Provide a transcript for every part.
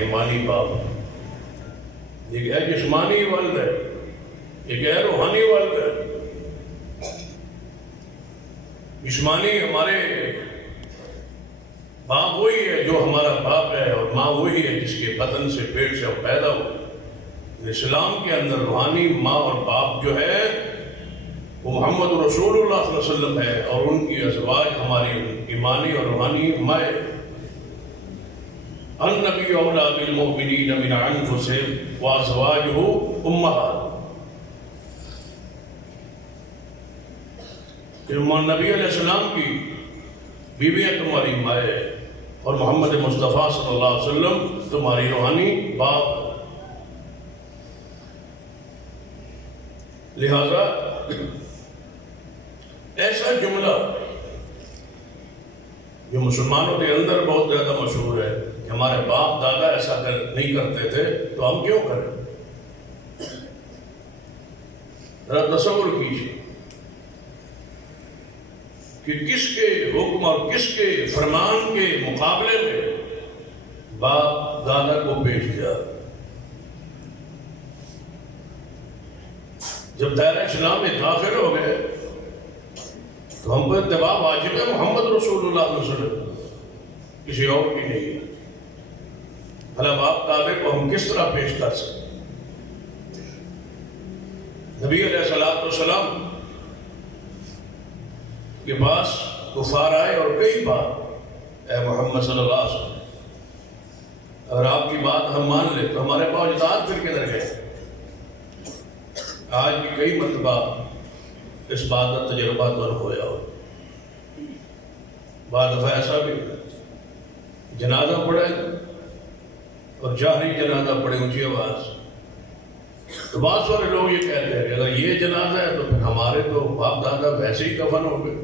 ایمانی باپ، ایک ہے جسمانی والد ہے، ایک ہے روحانی والد ہے۔ جسمانی ہمارے باپ وہی ہے جو ہمارا باپ ہے، اور ماں وہی ہے جس کے بدن سے پیٹ سے ہم پیدا ہوئے۔ اسلام کے اندر روحانی ماں اور باپ جو ہے وہ محمد رسول اللہ صلی اللہ علیہ وسلم ہے، اور ان کی ازواج ہماری ایمانی اور روحانی مائیں۔ النبی اولیٰ بالمؤمنین من انفسہم وازواجہ امہات، کہ نبی علیہ السلام کی بیویاں تمہاری مائیں اور محمد مصطفیٰ صلی اللہ علیہ وسلم تمہاری روحانی باپ۔ لہذا ایسا جملہ جو مسلمانوں کے اندر بہت زیادہ مشہور ہے کہ ہمارے باپ دادا ایسا نہیں کرتے تھے تو ہم کیوں کریں؟ ذرا تصور کیجیے کہ کس کے حکم اور کس کے فرمان کے مقابلے میں باپ دادا کو پیش کیا۔ جب دائرہ اسلام میں داخل ہو گئے تو ہم پر اتباع واجب ہے محمد رسول اللہ صلی اللہ علیہ وسلم، کسی اور کی نہیں ہے۔ بھلا باپ دادے کو ہم کس طرح پیش کر سکتے؟ نبی علیہ السلام کے پاس کفار آئے اور کئی بار اے محمد صلی اللہ علیہ وسلم اگر آپ کی بات ہم مان لیں تو ہمارے پاس اطاعت پھر کدھر گئے؟ آج بھی کئی مرتبہ اس بات کا تجربہ تو ہوا ہو۔ بعض دفعہ ایسا بھی جنازہ پڑھے اور جہری جنازہ پڑھے اونچی آواز، تو بعض سارے لوگ یہ کہتے ہیں کہ اگر یہ جنازہ ہے تو پھر ہمارے تو باپ دادا ویسے ہی کفن ہو گئے،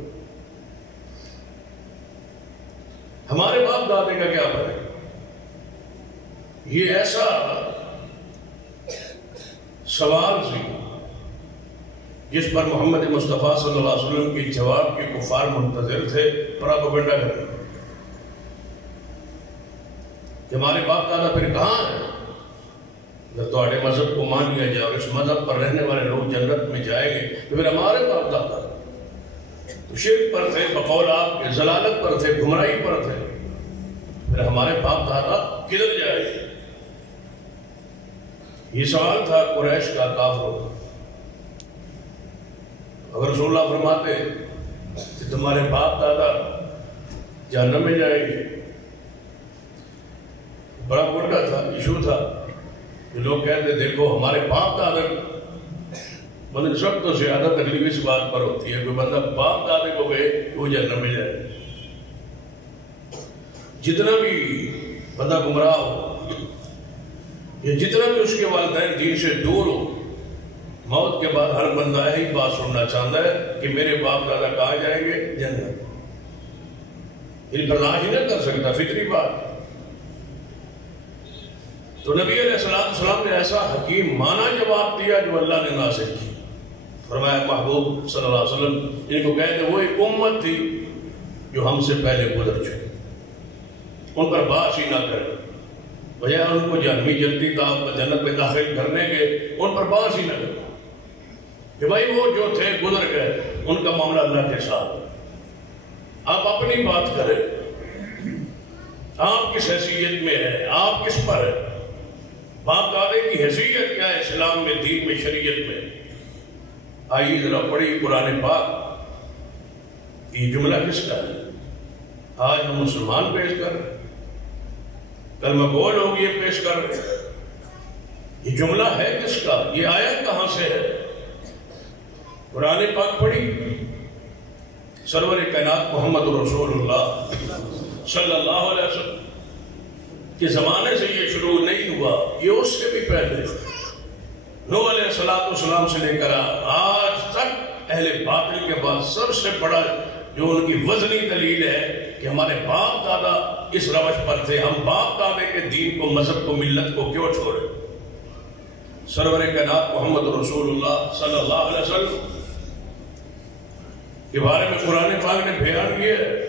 ہمارے باپ دادے کا کیا بنے؟ یہ ایسا سوال سی جس پر محمد مصطفیٰ صلی اللہ علیہ وسلم کے جواب کے کفار منتظر تھے، پراپیگنڈا کرنے کہ ہمارے باپ دادا پھر کہاں ہیں؟ اگر تمہارے مذہب کو مان لیا جائے اور اس مذہب پر رہنے والے لوگ جنت میں جائیں گے تو پھر ہمارے باپ دادا تو شرک پر تھے، بقول آپ کے ضلالت پر تھے، گمراہی پر تھے، پھر ہمارے باپ دادا کدھر جائیں گے؟ یہ سوال تھا قریش کا کافروں کا۔ اگر رسول اللہ فرماتے کہ تمہارے باپ دادا جہنم میں جائیں گے، بڑا بڑا تھا، ایشو تھا کہ لوگ کہتے دیکھو ہمارے باپ دادا، مطلب سب تو زیادہ تکلیف اس بات پر ہوتی ہے کوئی بندہ باپ دادے کو کہے کہ وہ جہنم میں جائے۔ جتنا بھی بندہ گمراہ ہو یا جتنا بھی اس کے والدین دین سے دور ہو، موت کے بعد ہر بندہ ہی بات سننا چاہتا ہے کہ میرے باپ دادا کہاں جائیں گے؟ جنت۔ یہ برداشت ہی نہ کر سکتا، فطری بات۔ تو نبی علیہ السلام نے ایسا حکیم مانا جواب دیا جو اللہ نے نازل کی۔ فرمایا محبوب صلی اللہ علیہ وسلم ان کو کہتے وہ ایک امت تھی جو ہم سے پہلے گزر چکی، ان پر باس ہی نہ کرے، بجائے ان کو جہنمی جنتی جنت میں داخل کرنے کے ان پر باس ہی نہ کرے کہ بھائی وہ جو تھے گزر گئے، ان کا معاملہ اللہ کے ساتھ، آپ اپنی بات کریں، آپ کس حیثیت میں ہے، آپ کس پر ہے، باپ دادے کی حیثیت کیا ہے اسلام میں، دین میں، شریعت میں؟ آئیے ذرا پڑھی قرآن پاک، یہ جملہ کس کا ہے؟ آج ہم مسلمان پیش کر رہے ہیں، کلمہ گو لوگ یہ پیش کر رہے ہیں، یہ جملہ ہے کس کا؟ یہ آیت کہاں سے ہے؟ قرآن پاک پڑھی، سرور کائنات محمد رسول اللہ صلی اللہ علیہ وسلم کے زمانے سے یہ شروع نہیں ہوا، یہ اس سے بھی پہلے نوح علیہ السلام سے لے کر آج تک اہل باطل کے بعد سب سے بڑا جو ان کی وزنی دلیل ہے کہ ہمارے باپ دادا اس روش پر تھے، ہم باپ دادے کے دین کو، مذہب کو، ملت کو کیوں چھوڑے؟ سرور کائنات محمد رسول اللہ صلی اللہ علیہ وسلم کے بارے میں قرآن پاک نے بیان کیا ہے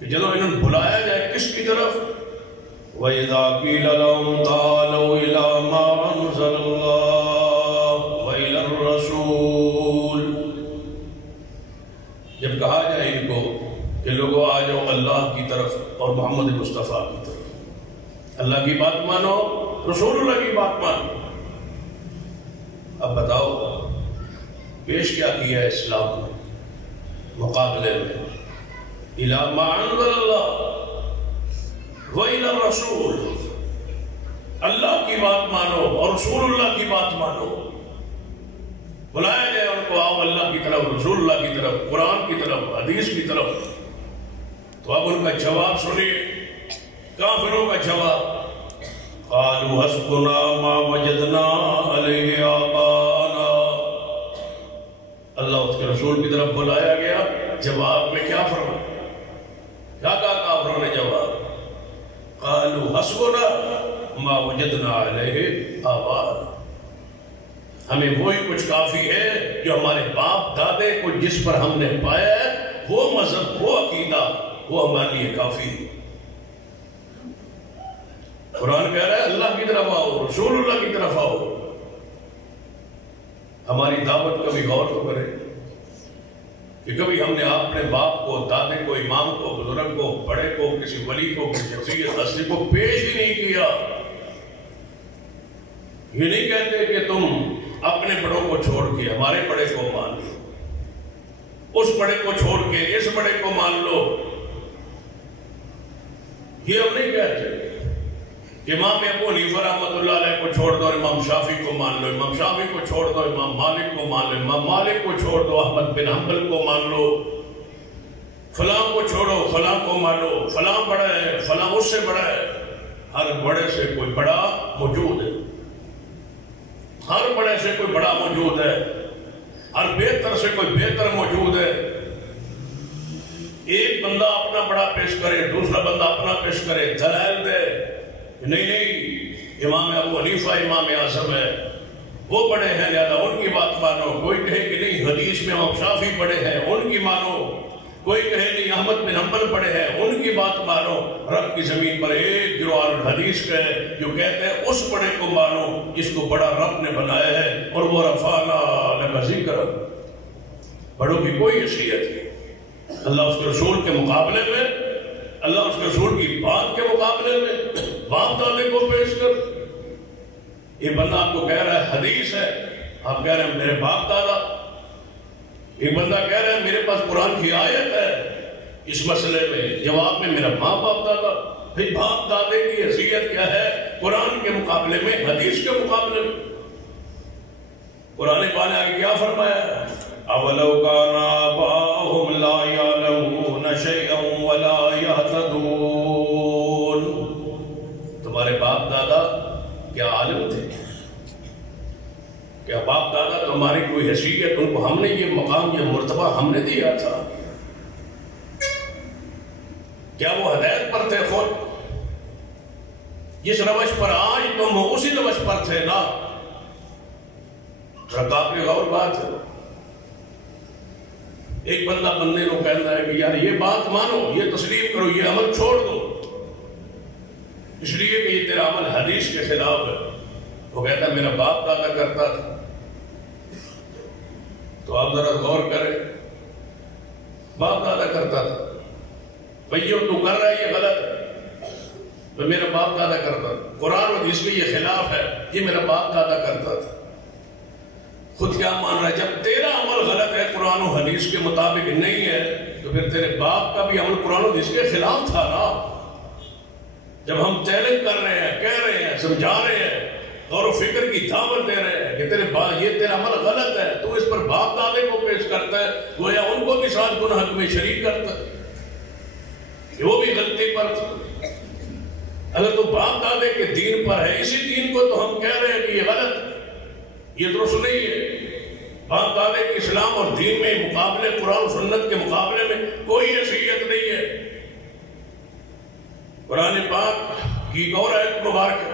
کہ جب انہوں نے بلایا جائے کس کی طرف؟ وَإِذَا قِيلَ لَهُمْ تَعَالَوْا إِلَىٰ مَا أَنزَلَ اللَّهُ وَإِلَى الرَّسُولِ، جب کہا جائے ان کو کہ لوگوں آ جاؤ اللہ کی طرف اور محمد مصطفیٰ کی طرف، اللہ کی بات مانو، رسول اللہ کی بات مانو، اب بتاؤ پیش کیا کیا ہے اسلام نے مقابلے میں؟ اِلَىٰ مَا أَنزَلَ اللَّهُ وَإِلَى الرَّسُولِ، اللہ کی بات مانو اور رسول اللہ کی بات مانو، بلایا جائے ان کو آؤ اللہ کی طرف، رسول اللہ کی طرف، قرآن کی طرف، حدیث کی طرف، تو اب ان کا جواب سنیے، کافروں کا جواب، قالوا حسبنا ما وجدنا علیہ آباءنا، اللہ اس کے رسول کی طرف بلایا گیا، جواب میں کیا فرمایا؟ کیا کہا کافروں نے جواب؟ قالوا حسبنا ما وجدنا علیہ آباءنا، ہمیں وہی کچھ کافی ہے جو ہمارے باپ دادے کو جس پر ہم نے پایا ہے، وہ مذہب، وہ عقیدہ، وہ ہمارے لیے کافی ہے۔ قرآن کہہ رہا ہے اللہ کی طرف آؤ، رسول اللہ کی طرف آؤ۔ ہماری دعوت کبھی غور تو کرے کہ کبھی ہم نے اپنے باپ کو، دادے کو، امام کو، بزرگ کو، بڑے کو، کسی ولی کو، کسی شخصیت ہستی کو پیش ہی نہیں کیا۔ یہ نہیں کہتے کہ تم اپنے بڑوں کو چھوڑ کے ہمارے بڑے کو مان لو، اس بڑے کو چھوڑ کے اس بڑے کو مان لو، یہ ہم نہیں کہتے کہ امام ابو حنیفہ رحمۃ اللہ علیہ کو چھوڑ دو، امام شافعی کو مان لو، امام شافعی کو چھوڑ دو، امام مالک کو مان لو، امام مالک کو چھوڑ دو، احمد بن حنبل کو مان لو، فلاں کو چھوڑو، فلاں کو مان لو، فلاں بڑا ہے، فلاں اس سے بڑا ہے۔ ہر بڑے سے کوئی بڑا موجود ہے، ہر بڑے سے کوئی بڑا موجود ہے، ہر بہتر سے کوئی بہتر موجود ہے۔ ایک بندہ اپنا بڑا پیش کرے، دوسرا بندہ اپنا پیش کرے، دلائل دے، نہیں امام ابو حنیفہ امام اعظم ہے، وہ بڑے ہیں لہذا ان کی بات مانو۔ کوئی کہے کہ نہیں حدیث میں امام شافعی بڑے ہیں، ان کی مانو۔ کوئی کہے نہیں احمد بن حنبل بڑے ہیں، ان کی بات مانو۔ رب کی زمین پر ایک گروہ حدیث کا ہے جو کہتے ہیں اس بڑے کو مانو جس کو بڑا رب نے بنایا ہے، اور وہ رفعنا لک ذکرک، بڑوں کی کوئی حیثیت نہیں۔ اللہ اس کے رسول کے مقابلے میں، اللہ اس کے رسول کی بات کے مقابلے میں باپ دادے کو پیش کر۔ یہ بندہ آپ کو کہہ رہا ہے حدیث ہے، آپ کہہ رہے ہیں میرے باپ دادا۔ ایک بندہ کہہ رہا ہے میرے پاس قرآن کی آیت ہے اس مسئلے میں، جواب میں میرا ماں باپ دادا۔ بھئی باپ دادے کی حیثیت کیا ہے قرآن کے مقابلے میں، حدیث کے مقابلے میں؟ قرآن پاک نے آگے کیا فرمایا؟ اَوَلَوْ كَانَ آبَاؤُهُمْ لَا يَعْلَمُونَ شَيْئًا وَلَا يَهْتَدُونَ، تمہارے باپ دادا کیا عالم تھے؟ کیا باپ دادا تمہاری کوئی حیثیت، ان کو ہم نے یہ مقام، یہ مرتبہ ہم نے دیا تھا؟ کیا وہ ہدایت پر تھے خود؟ جس روش پر آج تم ہو اسی روش پر تھے نا؟ قابل غور بات ہے۔ ایک بندہ بندے کو کہتا ہے کہ یار یہ بات مانو، یہ تسلیم کرو، یہ عمل چھوڑ دو، اس لیے کہ یہ تیرا عمل حدیث کے خلاف ہے۔ وہ کہتا ہے میرا باپ دادا کرتا تھا۔ تو آپ ذرا غور کریں، باپ دادا کرتا تھا، بھئی جو تو کر رہا ہے یہ غلط ہے، تو میرا باپ دادا کرتا تھا، قرآن و حدیث کے یہ خلاف ہے، یہ میرا باپ دادا کرتا تھا۔ خود کیا مان رہا ہے؟ جب تیرا عمل غلط ہے، قرآن و حدیث کے مطابق نہیں ہے، تو پھر تیرے باپ کا بھی عمل قرآن و حدیث کے خلاف تھا نا۔ جب ہم چیلنج کر رہے ہیں، کہہ رہے ہیں، سمجھا رہے ہیں، غور و فکر کی دعوت دے رہے ہیں کہ یہ تیرا عمل غلط ہے، تو اس پر باپ دادے کو پیش کرتا ہے، گویا ان کو بھی ساتھ گناہ میں شریک کرتا ہے کہ وہ بھی غلطی پر تھا۔ اگر تو باپ دادے کے دین پر ہے، اسی دین کو تو ہم کہہ رہے ہیں کہ یہ غلط ہے، یہ درست نہیں ہے۔ باپ دادے کے اسلام اور دین میں مقابلے، قرآن و سنت کے مقابلے میں کوئی حیثیت نہیں ہے۔ قرآن پاک کی ایک اور آیت مبارک ہے،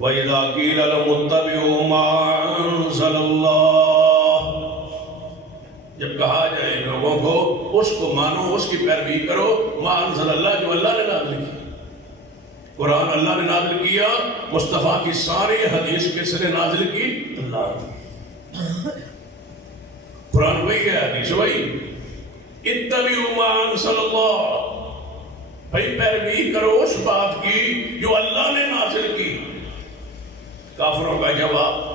وَإِذَا قِيلَ لَهُمُ اتَّبِعُوا مَا أَنزَلَ اللَّهُ، جب کہا جائے لوگوں کو اس کو مانو، اس کی پیروی کرو، مَا أَنزَلَ اللَّهُ، جو اللہ نے نازل کی۔ قرآن اللہ نے نازل کیا، مصطفیٰ کی ساری حدیث کس نے نازل کی؟ اللہ نے۔ قرآن وہی ہے، حدیث وہی۔ اتبعوا ما انزل اللہ، بھائی پیروی کرو اس بات کی جو اللہ نے نازل کی۔ کافروں کا جواب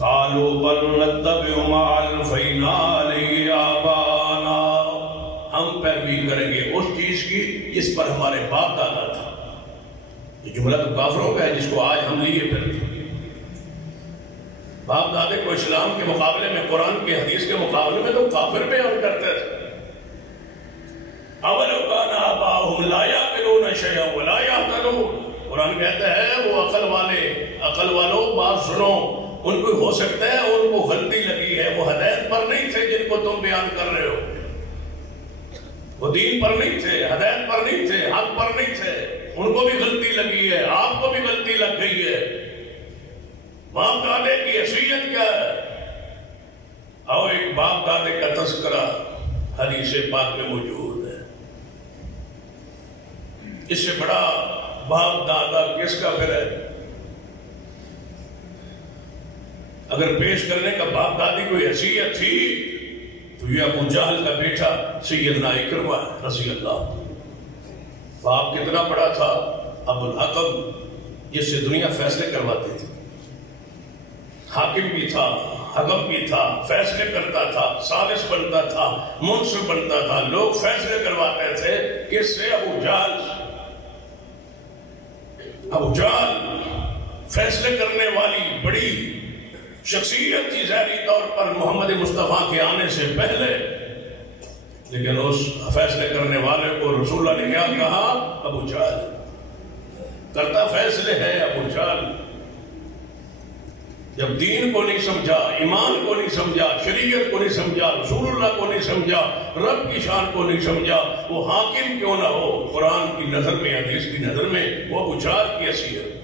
قالوا بل نتبع ما الفینا علیہ آباءنا، ہم پیروی کریں گے اس چیز کی جس پر ہمارے باپ دادا تھا۔ یہ جملہ تو کافروں کا ہے جس کو آج ہم لیے پھرتے۔ باپ دادے کو اسلام کے مقابلے میں، قرآن کے حدیث کے مقابلے میں تو کافر بیان کرتے تھے۔ اولو کان آباؤہم لا یعقلون شیئا ولا یہتدون، قرآن کہتا ہے وہ عقل والوں بات سنو، ان کو ہو سکتا ہے ان کو غلطی لگی ہے، وہ ہدایت پر نہیں تھے جن کو تم بیان کر رہے ہو، وہ دین پر نہیں تھے، ہدایت پر نہیں تھے، حق پر نہیں تھے، ان کو بھی غلطی لگی ہے، آپ کو بھی غلطی لگ گئی ہے۔ باپ دادے کی حیثیت کیا ہے؟ آؤ ایک باپ دادے کا تذکرہ حدیث پاک میں موجود ہے۔ اس سے بڑا باپ دادا کس کا پھر ہے؟ اگر پیش کرنے کا باپ دادی کوئی حیثیت تھی تو یہ ابو جہل کا بیٹا سیدنا اکرمہ رضی اللہ۔ باپ کتنا بڑا تھا؟ ابو الحکم، جس سے دنیا فیصلے کرواتی تھی، حاکم بھی تھا، حکم بھی تھا، فیصلے کرتا تھا، ثالث بنتا تھا، منصف بنتا تھا، لوگ فیصلے کرواتے تھے۔ کس سے؟ ابو جہل فیصلے کرنے والی بڑی شخصیت تھی ظاہری طور پر محمد مصطفیٰ کے آنے سے پہلے، لیکن اس فیصلے کرنے والے کو رسول اللہ نے کیا کہا؟ ابو جہل کرتا فیصلے ہے ابو جہل۔ جب دین کو نہیں سمجھا، ایمان کو نہیں سمجھا، شریعت کو نہیں سمجھا، رسول اللہ کو نہیں سمجھا، رب کی شان کو نہیں سمجھا، وہ حاکم کیوں نہ ہو، قرآن کی نظر میں، حدیث کی نظر میں وہ ابو جہل کی حیثیت۔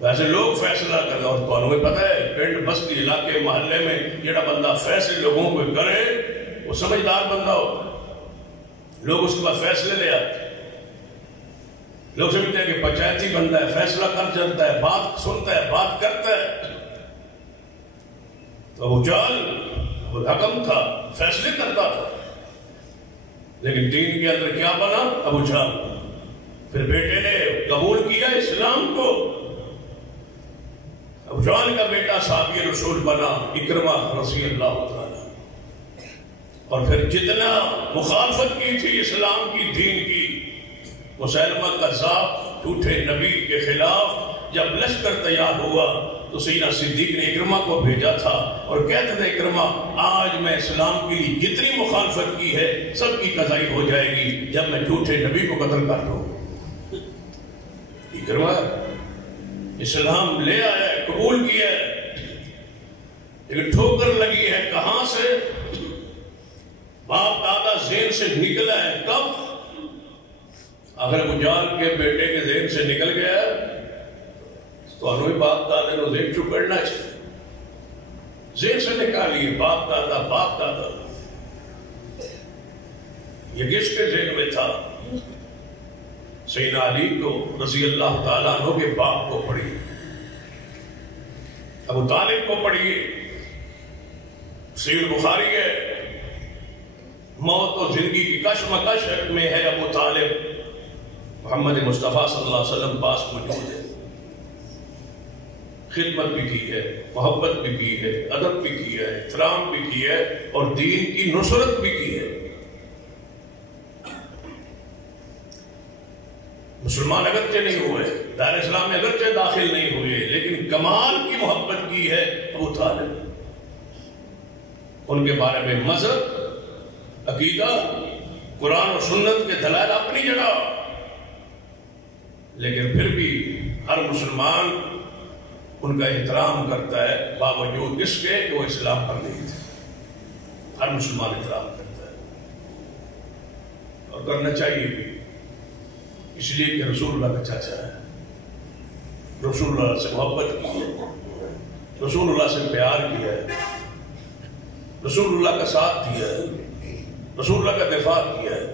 ویسے لوگ فیصلہ کرتے، اور تمہیں پتہ ہے پنڈ بستی علاقے محلے میں جڑا بندہ فیصلے لوگوں کو کرے وہ سمجھدار بندہ ہوتا ہے، لوگ اس کے بعد فیصلے لے آتے۔ لوگ سمجھتے ہیں کہ پنچایتی بندہ ہے، فیصلہ کر جانتا ہے، بات سنتا ہے، بات کرتا ہے۔ تو ابو جہل حکم تھا، فیصلے کرتا تھا، لیکن دین کے اندر کیا بنا؟ ابو جہل۔ پھر بیٹے نے قبول کیا اسلام کو، ابو جہل کا بیٹا صحابی رسول بنا اکرمہ رضی اللہ تعالی۔ اور پھر جتنا مخالفت کی تھی اسلام کی، دین کی، مسیلمہ کذاب جھوٹے نبی کے خلاف جب لشکر تیار ہوا تو سیدنا صدیق نے اکرمہ کو بھیجا تھا اور کہتے تھے اکرمہ آج میں اسلام کی جتنی مخالفت کی ہے سب کی قضائی ہو جائے گی جب میں جھوٹے نبی کو قتل کر دوں۔ اکرمہ اسلام لے آیا ہے، قبول کیا ہے، لیکن ٹھوکر لگی ہے کہاں سے؟ باپ دادا ذہن سے نکلا ہے۔ کب؟ اگر ابو جہل کے بیٹے کے ذہن سے نکل گیا تو انہوں باپ دادا نے ذہن چکڑنا چاہیے، ذہن سے نکالیے باپ دادا۔ یہ کس کے ذہن میں تھا؟ سیدنا علی کو رضی اللہ تعالیٰ عنہ کے باپ کو پڑھیے، ابو طالب کو پڑھیے، صحیح بخاری ہے، موت و زندگی کی کشمکش میں ہے ابو طالب، محمد مصطفیٰ صلی اللہ علیہ وسلم پاس موجود ہے، خدمت بھی کی ہے، محبت بھی کی ہے، ادب بھی کی ہے، احترام بھی کی ہے اور دین کی نصرت بھی کی ہے۔ مسلمان اگرچہ نہیں ہوئے، دار اسلام میں اگرچہ داخل نہیں ہوئے، لیکن کمال کی محبت کی ہے ابو طالب۔ ان کے بارے میں مذہب، عقیدہ، قرآن و سنت کے دلائل اپنی جگہ، لیکن پھر بھی ہر مسلمان ان کا احترام کرتا ہے باوجود اس کے کہ وہ اسلام پر نہیں تھے۔ ہر مسلمان احترام کرتا ہے اور کرنا چاہیے بھی، اس لیے کہ رسول اللہ کا چاچا ہے، رسول اللہ سے محبت کی ہے، رسول اللہ سے پیار کیا ہے، رسول اللہ کا ساتھ دیا ہے، رسول اللہ کا دفاع کیا ہے۔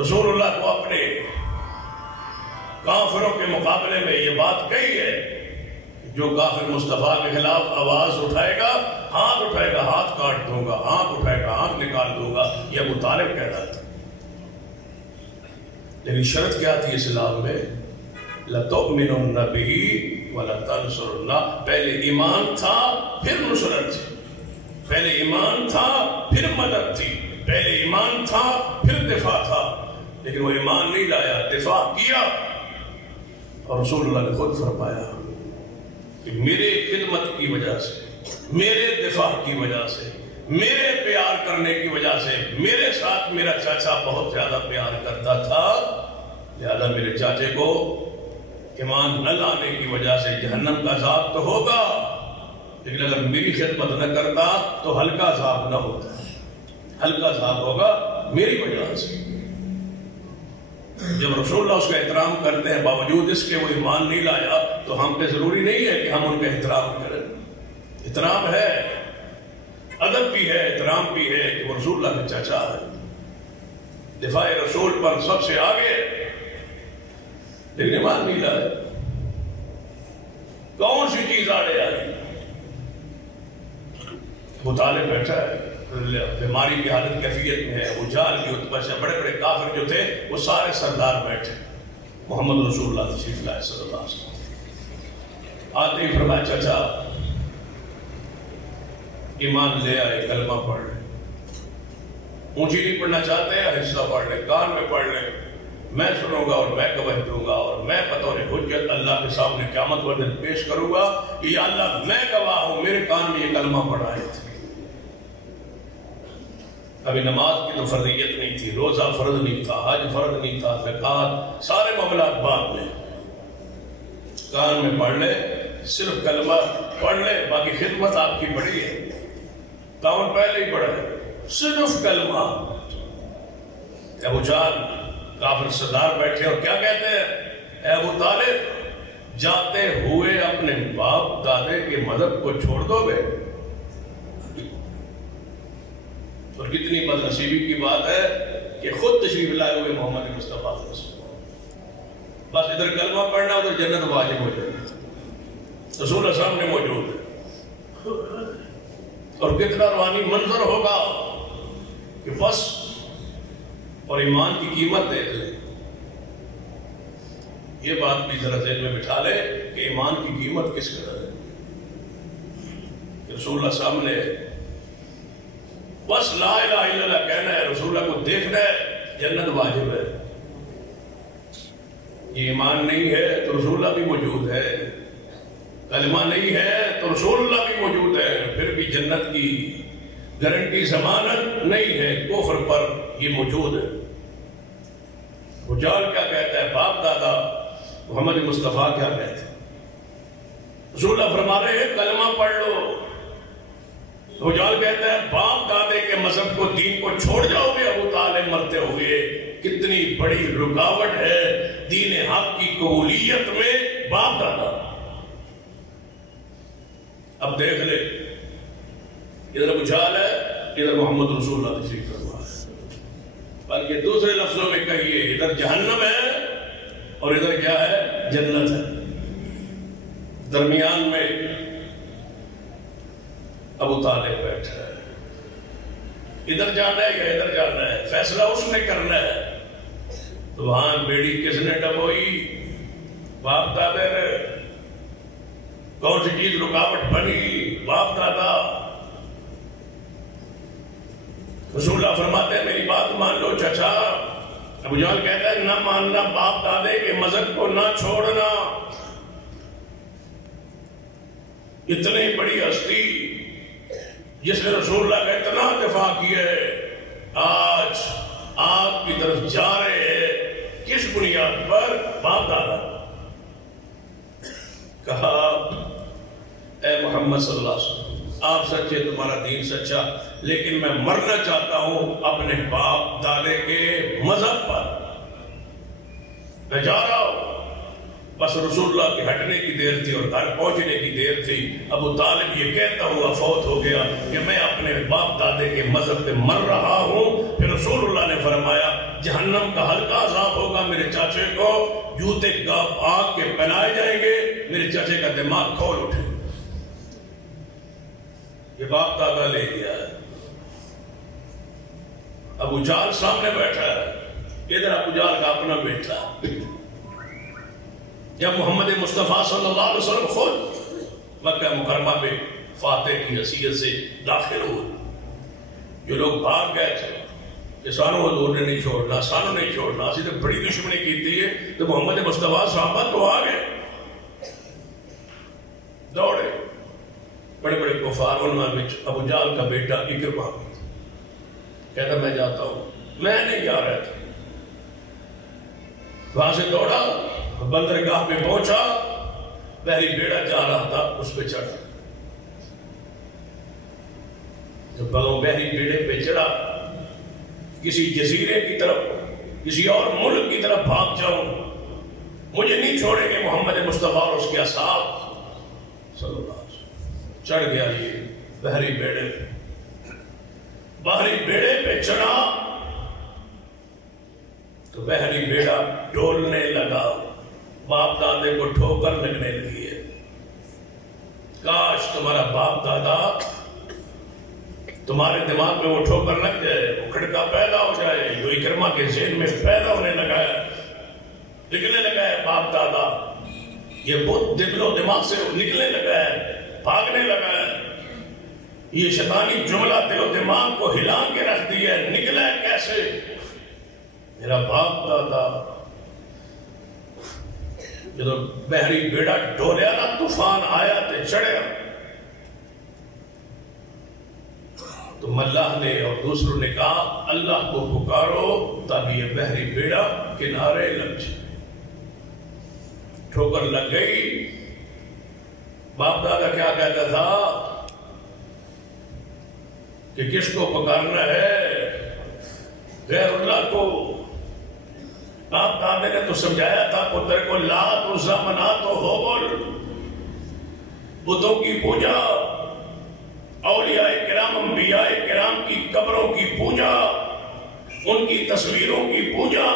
رسول اللہ کو اپنے کافروں کے مقابلے میں یہ بات کہی ہے، جو کافر مصطفیٰ کے خلاف آواز اٹھائے گا، ہاتھ کاٹ دوں گا، آنکھ اٹھائے گا، آنکھ نکال دوں گا، یہ ابو طالب کہتا تھا۔ لیکن شرط کیا تھی اسلام میں؟ لَتُؤْمِنُنَّ بِهِ وَلَتَنْصُرُنَّهُ۔ پہلے ایمان تھا پھر نصرت تھی، پہلے ایمان تھا پھر مدد تھی، پہلے ایمان تھا پھر دفاع تھا۔ لیکن وہ ایمان نہیں لایا، دفاع کیا، اور رسول اللہ نے خود فرمایا کہ میرے خدمت کی وجہ سے، میرے دفاع کی وجہ سے، میرے پیار کرنے کی وجہ سے، میرے ساتھ میرا چاچا بہت زیادہ پیار کرتا تھا، لہذا میرے چاچے کو ایمان نہ لانے کی وجہ سے جہنم کا عذاب تو ہوگا، لیکن اگر میری خدمت نہ کرتا تو ہلکا عذاب نہ ہوتا، ہلکا عذاب ہوگا میری وجہ سے۔ جب رسول اللہ اس کا احترام کرتے ہیں باوجود اس کے وہ ایمان نہیں لایا، تو ہم پہ ضروری نہیں ہے کہ ہم ان کا احترام کریں۔ احترام ہے، ادب بھی ہے، احترام بھی ہے کہ وہ رسول اللہ کا چاچا ہے، دفاع رسول پر سب سے آگے، لیکن ایمان نہیں لایا۔ کون سی چیز آڑے آئی؟ ابو طالب بیٹھا ہے، بیماری کی حالت کیفیت میں ہے، ابو جہل کی عتبہ سے بڑے بڑے کافر جو تھے وہ سارے سردار بیٹھے، محمد رسول اللہ تشریف لائے صلی اللہ علیہ وسلم۔ آتے ہی فرمایا چاچا ایمان لے آئے، کلمہ پڑھ لے، اونچی نہیں پڑھنا چاہتے ہیں حصہ پڑھ لے، کان میں پڑھ لے، میں سنوں گا اور میں گواہی دوں گا، اور میں بطور حجت اللہ کے سامنے قیامت والے دن پیش کروں گا کہ یا اللہ میں گواہ ہوں میرے کان میں یہ کلمہ پڑھائے تھے۔ ابھی نماز کی تو فرضیت نہیں تھی، روزہ فرض نہیں تھا، حج فرض نہیں تھا، زکوٰۃ، سارے معاملات بعد میں، کان میں پڑھ لے، صرف کلمہ پڑھ لے، باقی خدمت آپ کی بڑی ہے، کون پہلے ہی پڑھا ہے، صرف کلمہ۔ ابو جہل کافر سردار بیٹھے اور کیا کہتے ہیں؟ اے ابو طالب جاتے ہوئے اپنے باپ دادے کے مذہب کو چھوڑ دو گے؟ اور کتنی بد نصیبی کی بات ہے کہ خود تشریف لائے ہوئے محمد مصطفیٰ صلی اللہ علیہ وسلم، بس ادھر کلمہ پڑھنا ادھر جنت واجب ہو جائے، رسول اللہ سامنے موجود ہے، اور کتنا روحانی منظر ہوگا کہ بس، اور ایمان کی قیمت دیکھ لے، یہ بات بھی ذرا ذہن میں بٹھا لے کہ ایمان کی قیمت کس قدر ہے، کہ رسول اللہ سامنے بس لا الہ الا اللہ کہنا ہے، رسول اللہ کو دیکھنا ہے، جنت واجب ہے۔ یہ ایمان نہیں ہے تو رسول اللہ بھی موجود ہے، کلمہ نہیں ہے تو رسول اللہ بھی موجود ہے، پھر بھی جنت کی گارنٹی ضمانت نہیں ہے، کفر پر یہ موجود ہے۔ وہ جال کیا کہتا ہے، باپ دادا محمد مصطفیٰ کیا کہتے ہیں؟ رسول اللہ فرما رہے ہیں کلمہ پڑھ لو، وہ جال کہتا ہے باپ دادے کے مذہب کو، دین کو چھوڑ جاؤ گے ابو طالب مرتے ہوئے؟ کتنی بڑی رکاوٹ ہے دین حق کی قبولیت میں باپ دادا۔ اب دیکھ لے، ادھر ابو جہل ہے، ادھر محمد رسول اللہ تشریف فرما ہے، بلکہ دوسرے لفظوں میں کہیے ادھر جہنم ہے اور ادھر کیا ہے؟ جنت ہے، درمیان میں ابو طالب بیٹھا ہے، ادھر جانا ہے یا ادھر جانا ہے، فیصلہ اس نے کرنا ہے۔ تو وہاں بیڑی کس نے ڈبوئی؟ باپ دادے نے۔ کون سی چیز رکاوٹ بنی؟ باپ دادا۔ رسول اللہ فرماتے ہیں میری بات مان لو چچا۔ ابو جہل کہتا ہے نہ ماننا باپ دادے کے مذہب کو، نہ چھوڑنا۔ اتنی بڑی ہستی جس نے رسول اللہ کا اتنا دفاع کیا ہے، آج آپ کی طرف جا رہے ہیں، کس بنیاد پر؟ باپ دادا۔ کہا اے محمد صلی اللہ علیہ وسلم آپ سچے، تمہارا دین سچا، لیکن میں مرنا چاہتا ہوں اپنے باپ دادے کے مذہب پر، میں جا رہا ہوں۔ بس رسول اللہ کے ہٹنے کی دیر تھی اور گھر پہنچنے کی دیر تھی، ابو طالب یہ کہتا ہوا فوت ہو گیا کہ میں اپنے باپ دادے کے مذہب پہ مر رہا ہوں۔ پھر رسول اللہ نے فرمایا جہنم کا حلقہ عذاب ہوگا، میرے چاچے کو جوتے کا آگ کے پہنائے جائیں گے، میرے چاچے کا دماغ کھول اٹھے۔ یہ باپ دادا لے گیا ہے۔ ابو جہل سامنے بیٹھا ہے، ادھر ابو جہل کا اپنا بیٹا۔ جب محمد مصطفیٰ صلی اللہ علیہ وسلم خود مکہ مکرمہ پہ فاتح کی حیثیت سے داخل ہوئے، جو لوگ بھاگ گئے تھے کہ سانو حضور نے نہیں چھوڑنا، سانو نہیں چھوڑنا، اسی تو بڑی دشمنی کی تھی، تو محمد مصطفیٰ صحابہ تو آ گئے، دوڑے۔ بڑے بڑے کفار، ان میں ابو جہل کا بیٹا اکرمہ کہتا میں جاتا ہوں، میں نہیں جا رہا تھا۔ وہاں سے دوڑا، بندرگاہ پہ پہنچا، بحری بیڑا جا رہا تھا، اس پہ چڑھا۔ جب بحری بیڑے پہ چڑھا، کسی جزیرے کی طرف، کسی اور ملک کی طرف بھاگ جاؤں، مجھے نہیں چھوڑیں گے محمد مصطفیٰ اور اس کے اصحاب صلی اللہ علیہ وسلم۔ چڑھ گیا یہ بحری بیڑے پہ، بحری بیڑے پہ چڑھا تو بحری بیڑا ڈولنے لگا، باپ دادے کو ٹھوکر لگنے لگی ہے۔ کاش تمہارا باپ دادا تمہارے دماغ میں وہ ٹھوکر لگ جائے، وہ کھڑکا پیدا ہو جائے جو اکرمہ کے ذہن میں پیدا ہونے لگا ہے، نکلنے لگا ہے باپ دادا، یہ بت دل و دماغ سے نکلنے لگا ہے، بھاگنے لگا ہے، یہ شیطانی جملہ دل و دماغ کو ہلا کے رکھ دیا ہے، نکلا ہے کیسے؟ میرا باپ دادا جب بحری بیڑا ڈولیا نا، طوفان آیا تو چڑھیا، تو اللہ نے اور دوسروں نے کہا اللہ کو پکارو تاکہ یہ بحری بیڑا کنارے لگ جائے۔ ٹھوکر لگ گئی۔ باپ دادا کیا کہتا تھا کہ کس کو پکارنا ہے؟ غیر اللہ کو۔ باپ دادے نے تو سمجھایا تھا پتر کو، لات عزا منات و حبل، بتوں کی پوجا، اولیاء کرام انبیاء کرام کی قبروں کی پوجا، ان کی تصویروں کی پوجا۔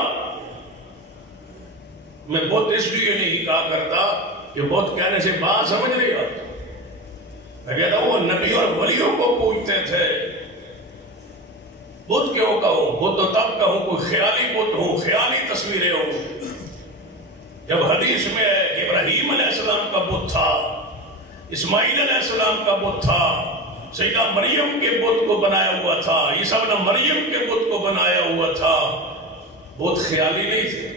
میں بت اس لیے نہیں کہا کرتا کہ بت کہنے سے بات سمجھ نہیں آتی، میں کہتا ہوں وہ نبی اور ولیوں کو پوجتے تھے۔ بت کیوں کہوں؟ بت تو تب کہوں کوئی خیالی بت ہوں، خیالی تصویریں ہوں۔ جب حدیث میں ہے کہ ابراہیم علیہ السلام کا بت تھا، اسماعیل علیہ السلام کا بت تھا، سیدہ مریم کے بت کو بنایا ہوا تھا، عیسیٰ ابن مریم کے بت کو بنایا ہوا تھا، بت خیالی نہیں تھے۔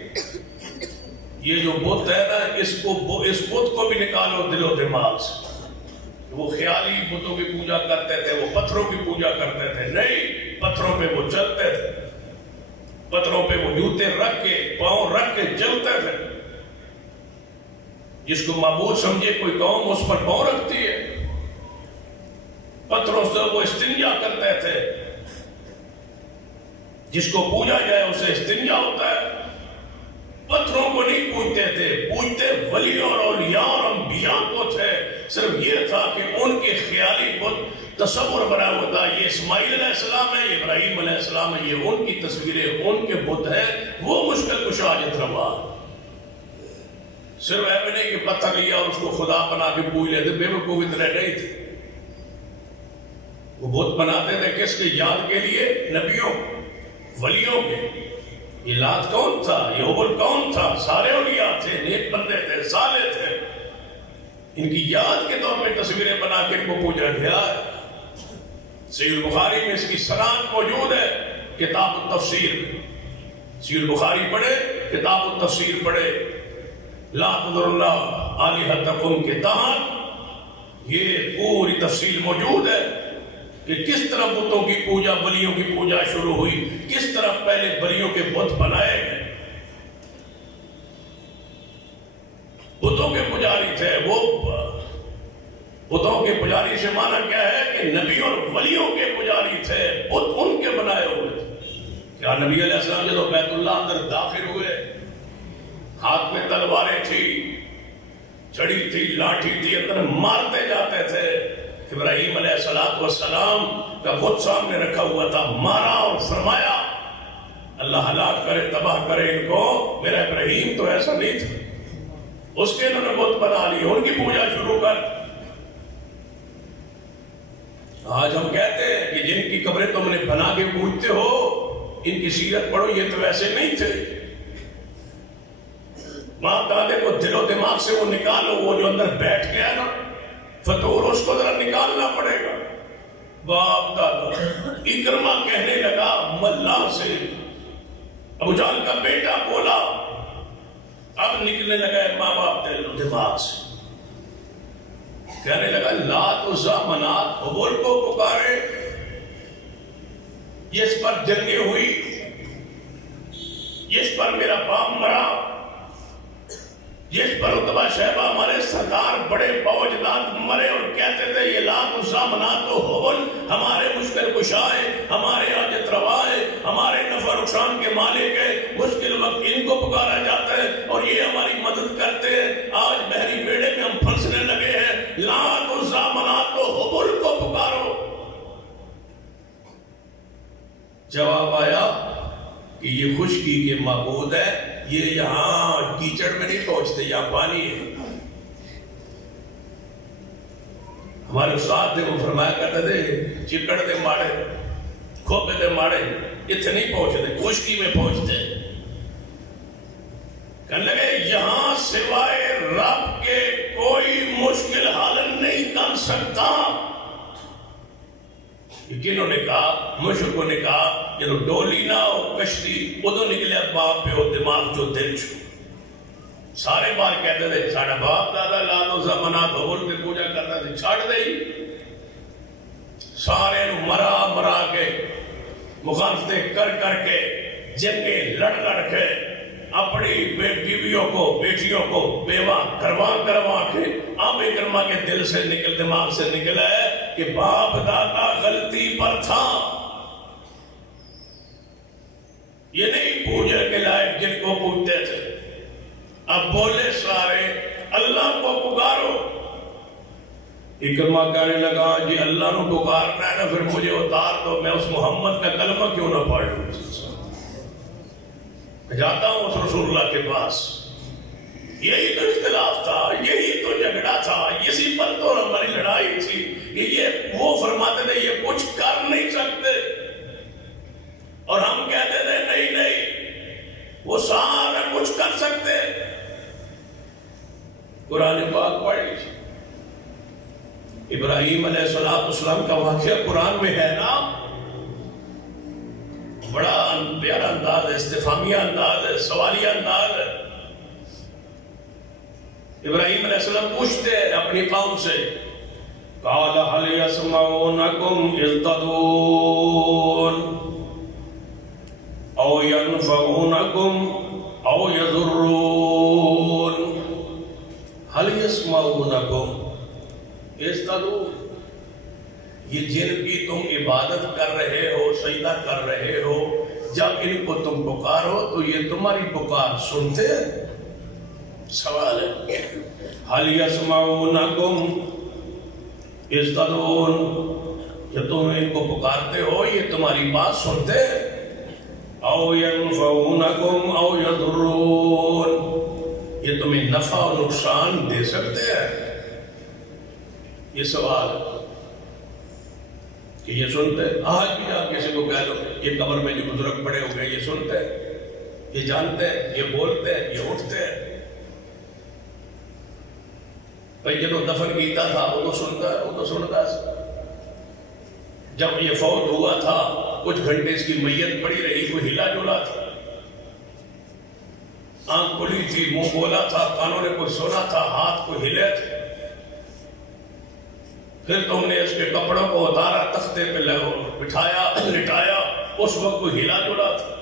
یہ جو بت ہے نا، اس بت کو بھی نکالو دل و دماغ سے۔ وہ خیالی بتوں کی پوجا کرتے تھے، وہ پتھروں کی پوجا کرتے تھے، نہیں، پتھروں پہ وہ چلتے تھے، پتھروں پہ وہ جوتے رکھ کے، پاؤں رکھ کے چلتے تھے۔ جس کو معبود سمجھے کوئی قوم اس پر پاؤں رکھتی ہے، پتھروں سے وہ استنجا کرتے تھے، جس کو پوجا جائے اسے استنجا ہوتا ہے۔ پتھروں کو نہیں پوجتے تھے، پوجتے ولیوں اور اولیاء اور انبیاء کو تھے۔ صرف یہ تھا کہ ان کے خیالی بت تصور بنا ہوا تھا، یہ اسماعیل علیہ السلام ہے، یہ ابراہیم علیہ السلام ہے، یہ ان کی تصویریں، ان کے بت ہیں، وہ مشکل کشا حاجت روا۔ صرف ایسے نہیں کہ پتھر لیا اور اس کو خدا بنا کے پوج لیتے، بے وقوف اتنے نہیں تھے۔ وہ بت بناتے تھے کس کے یاد کے لیے؟ نبیوں، ولیوں کے۔ یہ لات کون تھا؟ یہ حبل کون تھا؟ سارے اولیاء تھے، نیک بندے تھے، صالح تھے، ان کی یاد کے طور پہ تصویریں بنا کے ان کو پوجا گیا ہے۔ صحیح البخاری میں اس کی سند موجود ہے، کتاب التفسیر میں۔ صحیح البخاری پڑھے، کتاب التفسیر پڑھے، لا تذرن آلہتکم کے تحت یہ پوری تفصیل موجود ہے کہ کس طرح بتوں کی پوجا، بلیوں کی پوجا شروع ہوئی، کس طرح پہلے بلیوں کے بت بنائے گئے۔ بتوں کے پجاری تھے وہ، بتوں کے پجاری سے معنی کیا ہے کہ نبی اور ولیوں کے پجاری تھے، بت ان کے بنائے ہوئے تھے۔ کیا نبی علیہ السلام جب بیت اللہ اندر داخل ہوئے، ہاتھ میں تلواریں تھی، چھڑی تھی، لاٹھی تھی، اندر مارتے جاتے تھے۔ ابراہیم علیہ السلام کا بت سامنے رکھا ہوا تھا، مارا اور فرمایا اللہ ہلاک کرے تباہ کرے ان کو، میرا ابراہیم تو ایسا نہیں تھا، اس کے انہوں نے بت بنا لی، ان کی پوجا شروع کر۔ آج ہم کہتے ہیں کہ جن کی قبریں تم نے بنا کے پوجتے ہو ان کی سیرت پڑھو، یہ تو ایسے نہیں تھے۔ ماں دادے کو دل و دماغ سے وہ نکالو، وہ جو اندر بیٹھ گیا نا فطور، اس کو ذرا نکالنا پڑے گا۔ باپ دادا، اکرمہ کہنے لگا ملا سے، ابو جہل کا بیٹا بولا، اب نکلنے لگا ماں باپ دل و دماغ سے، کہنے لگا لات عزا منات حبل کو پکارے، جس پر جنگیں ہوئی، جس پر میرا باپ مرا، جس پر عتبہ شیبہ ہمارے سردار بڑے فوجدار مرے اور کہتے تھے یہ لات عزا منات و حبل ہمارے مشکل کشائے، ہمارے حاجت روائے، ہمارے نفع نقصان کے مالک ہے، مشکل وقت ان کو پکارا جاتا ہے اور یہ ہماری مدد کرتے ہیں۔ آج بحری بیڑے میں ہم پھنسنے لگے ہیں، لات عزا منات و حبل کو پکارو۔ جواب آیا کہ یہ خشکی کے معبود ہے، یہ یہاں کیچڑ میں نہیں پہنچتے، یہاں پانی ہے۔ ہمارے استاد نے وہ فرمایا کرتے تھے چکڑ دے ماڑے کھوپے دے ماڑے اتنے نہیں پہنچتے، خشکی میں پہنچتے۔ کہنے لگے یہاں سوائے رب کے کوئی مشکل حل نہیں کر سکتا۔ کنہوں نے کہا، مشرکوں نے کہا جب ڈولی نہ ہو کشتی ادو نکلے باپ پہ ہو دماغ جو دل چھو۔ سارے بار کہتے تھے ساڑھا باپ دادا لات عزا منات حبل پہ پوجا کرتا تھے، چھاڑ دے ہی سارے مرا مرا کے مخالفتیں کر کر کے جنگیں لڑ لڑ کے اپنی بیویوں کو بیٹیوں کو بیوہ کروا کے اب اکرمہ کے دل سے نکل دماغ سے نکلا ہے کہ باپ دادا غلطی پر تھا، یہ نہیں پوجا کے لائق جن کو پوجتے تھے۔ اب بولے سارے اللہ کو پکارو۔ اکرمہ کہنے لگا جی اللہ کو پکارنا ہے نا پھر مجھے اتار دو، میں اس محمد کا کلمہ کیوں نہ پڑھ لوں، جاتا ہوں اس رسول اللہ کے پاس۔ یہی تو اختلاف تھا، یہی تو جھگڑا تھا، اسی پر تو ہماری لڑائی تھی کہ یہ وہ فرماتے تھے یہ کچھ کر نہیں سکتے اور ہم کہتے تھے نہیں نہیں وہ سارا کچھ کر سکتے۔ قرآن پاک پڑھی، ابراہیم علیہ السلام کا واقعہ قرآن میں ہے نا، بڑا پیارا انداز ہے، استفہامیہ انداز ہے، سوالیہ انداز ہے۔ ابراہیم علیہ السلام پوچھتے ہیں اپنی قوم سے، قال هل يسمعونكم اذ تدعون او ينفعونكم او يضرون، هل يسمعونكم اذ تدعون، یہ جن کی تم عبادت کر رہے ہو، سجدہ کر رہے ہو، جب ان کو تم پکارو تو یہ تمہاری پکار سنتے ہیں؟ سوال ہے حَلْ يَسْمَعُونَكُمْ اِذْ تَدْعُونَ، جب تم ان کو پکارتے ہو یہ تمہاری بات سنتے ہیں؟ اَوْ يَنْفَعُونَكُمْ اَوْ يَضُرُّونَ، یہ تمہیں نفع و نقصان دے سکتے ہیں؟ یہ سوال ہے کہ یہ سنتے ہیں؟ آج بھی آپ کسی کو کہہ لو یہ قبر میں جو بزرگ پڑے ہوئے یہ سنتے ہیں، یہ جانتے ہیں، یہ بولتے ہیں، یہ اٹھتے ہیں؟ بھئی جب دفن کیتا تھا وہ تو سنتا ہے، وہ تو سنتا ہے۔ جب یہ فوت ہوا تھا کچھ گھنٹے اس کی میت پڑی رہی، کوئی ہلا جولا تھا، آنکھ کھلی تھی، منہ بولا تھا، کانوں نے کوئی سنا تھا، ہاتھ کو ہلے تھے، پھر تم نے اس کے کپڑوں کو اتارا، تختے پہ بٹھایا، لٹایا، اس وقت کوئی ہلا جولا تھا۔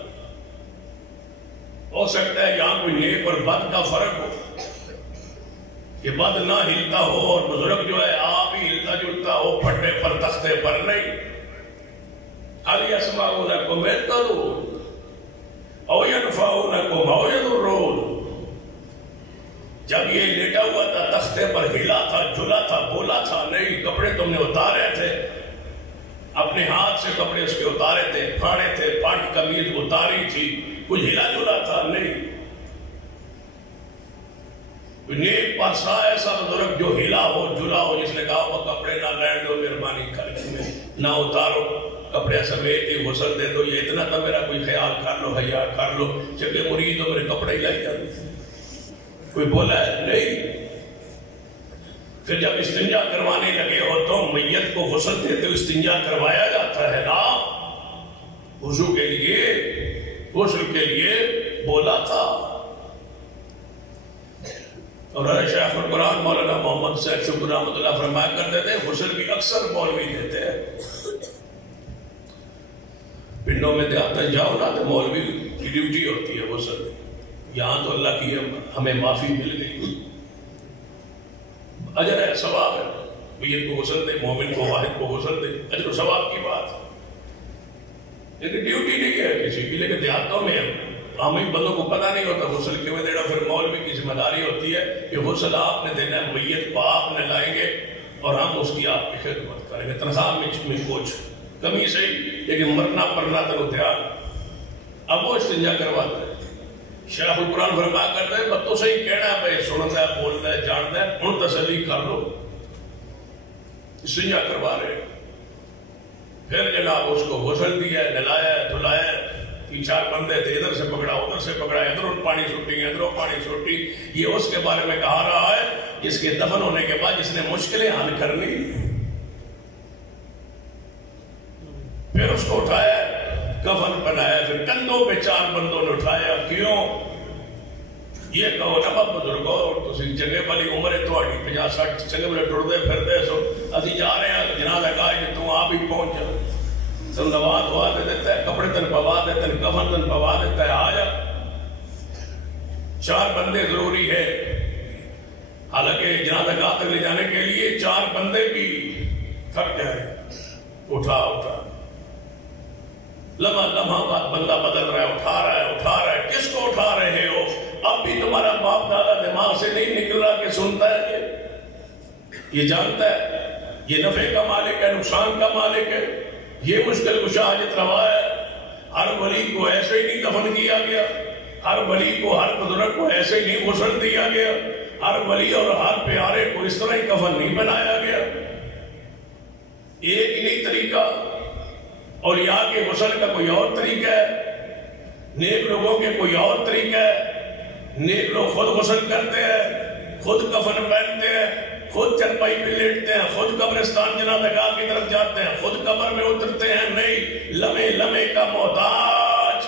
ہو سکتا ہے یہاں کوئی نیک اور بد کا فرق ہو، کہ بد نہ ہلتا ہو اور بزرگ جو ہے آپ ہی ہلتا جلتا ہو، پھٹے پر تختے پر نہیں۔ هَلْ يَسْمَعُونَكُمْ اِذْ تَدْعُونَ اَوْ يَنْفَعُونَكُمْ اَوْ يَضُرُّونَ، جب یہ لیٹا ہوا تھا تختے پر، ہلا تھا، جھلا تھا، بولا تھا نہیں، کپڑے تم نے اتارے تھے، اپنے ہاتھ سے کپڑے اس کے اتارے تھے، پھاڑے تھے، پھاڑی قمیض اتاری تھی، کچھ ہلا جلا تھا نہیں. نیک پارسا ایسا بزرگ جو ہلا ہو جلا ہو، جس نے کہا وہ کپڑے نہ لین دو مہربانی کر کے نہ اتارو، کپڑے سمیت ہی غسل دے دو، یہ اتنا تو میرا کوئی خیال کر لو، حیا کر لو، جبکہ مرید ہو میرے کپڑے ہی لائی جاتے. کوئی بولا ہے نہیں. پھر جب استنجا کروانے لگے ہو تو میت کو غسل دیتے ہوئے استنجا کروایا جاتا ہے نا، وضو کے لیے، غسل کے لیے بولا تھا. اور شیخ القرآن مولانا محمد سید شکر رحمۃ اللہ فرمایا کرتے تھے غسل بھی اکثر مولوی دیتے ہیں. پنڈوں میں دیہاتیں جاؤ نا تو مولوی کی ڈیوٹی ہوتی ہے غسل. یہاں تو اللہ کی ہمیں معافی مل گئی، اجر ہے، ثواب ہے. میت کو غسل دے، مومن کو، واحد کو غسل دے، اجر و ثواب کی بات ہے. لیکن ڈیوٹی نہیں ہے کسی کی. لیکن دیہاتوں میں عامی بندوں کو پتہ نہیں ہوتا غسل کیوں دینا. پھر مولوی کی ذمہ داری ہوتی ہے کہ غسل آپ نے دینا ہے، میت کو آپ نے لائیں گے اور ہم اس کی آپ کی خدمت کریں گے. تنخواہ میں کچھ کمی صحیح، لیکن مرنا پرنا تو تیار. اب وہ استنجا کرواتے ہیں. شیخ القرآن فرمایا کرتے ہیں بس تو صحیح کہنا ہے بھائی، سنتا ہے، بولتا ہے، جانتا ہے، ہن تسلی کر لو. استنجا کروا رہے. پھر جناب اس کو غسل دیا، نہلایا، دھلایا. 3-4 بندے تھے، ادھر سے پکڑا، ادھر سے پکڑا، ادھر پانی چھوٹی، ادھر پانی چھوٹی. یہ اس کے بارے میں کہا رہا ہے جس کے دفن ہونے کے بعد جس نے مشکلیں حل کرنی. پھر اس کو اٹھایا، کفن بنایا. پھر کندھوں پہ 4 بندوں نے اٹھایا. کیوں؟ یہ کہو نا بزرگو تسی چنگے بھلی عمر ہے تہاڈی 50-60 چنگے بھلے ٹردے پھردے سو، اسی جا رہے ہیں جنازہ گاہ کہ تو آپ ہی پہنچ جا. تن دوا دعا دے دیتا ہے، کپڑے تن پوا دیتا ہے، کفن تن پوا دیتا ہے. آ جا. 4 بندے ضروری ہے. حالانکہ جنازہ گاہ تک لے جانے کے لیے 4 بندے بھی تھک جائے. اٹھا لمحہ بعد بندہ بدل رہا ہے، اٹھا رہا ہے. کس کو اٹھا رہے ہو؟ اب بھی تمہارا باپ دادا دماغ سے نہیں نکل رہا کہ سنتا ہے، یہ جانتا ہے، یہ نفع کا مالک ہے، نقصان کا مالک ہے، یہ مشکل کشا حاجت روا ہے. ہر ولی کو ایسے ہی نہیں دفن کیا گیا، ہر ولی کو، ہر بزرگ کو ایسے ہی نہیں غسل دیا گیا، ہر ولی اور ہر پیارے کو اس طرح ہی کفن نہیں بنایا گیا. ایک ہی نہیں طریقہ. اولیاء کے غسل کا کوئی اور طریقہ ہے، نیک لوگوں کے کوئی اور طریقہ ہے. نیک لوگ خود غسل کرتے ہیں، خود کفن پہنتے ہیں، خود چرپائی پہ لیٹتے ہیں، خود قبرستان جنازہ گاہ کی طرف جاتے ہیں، خود قبر میں اترتے ہیں. نہیں، لمحے کا محتاج.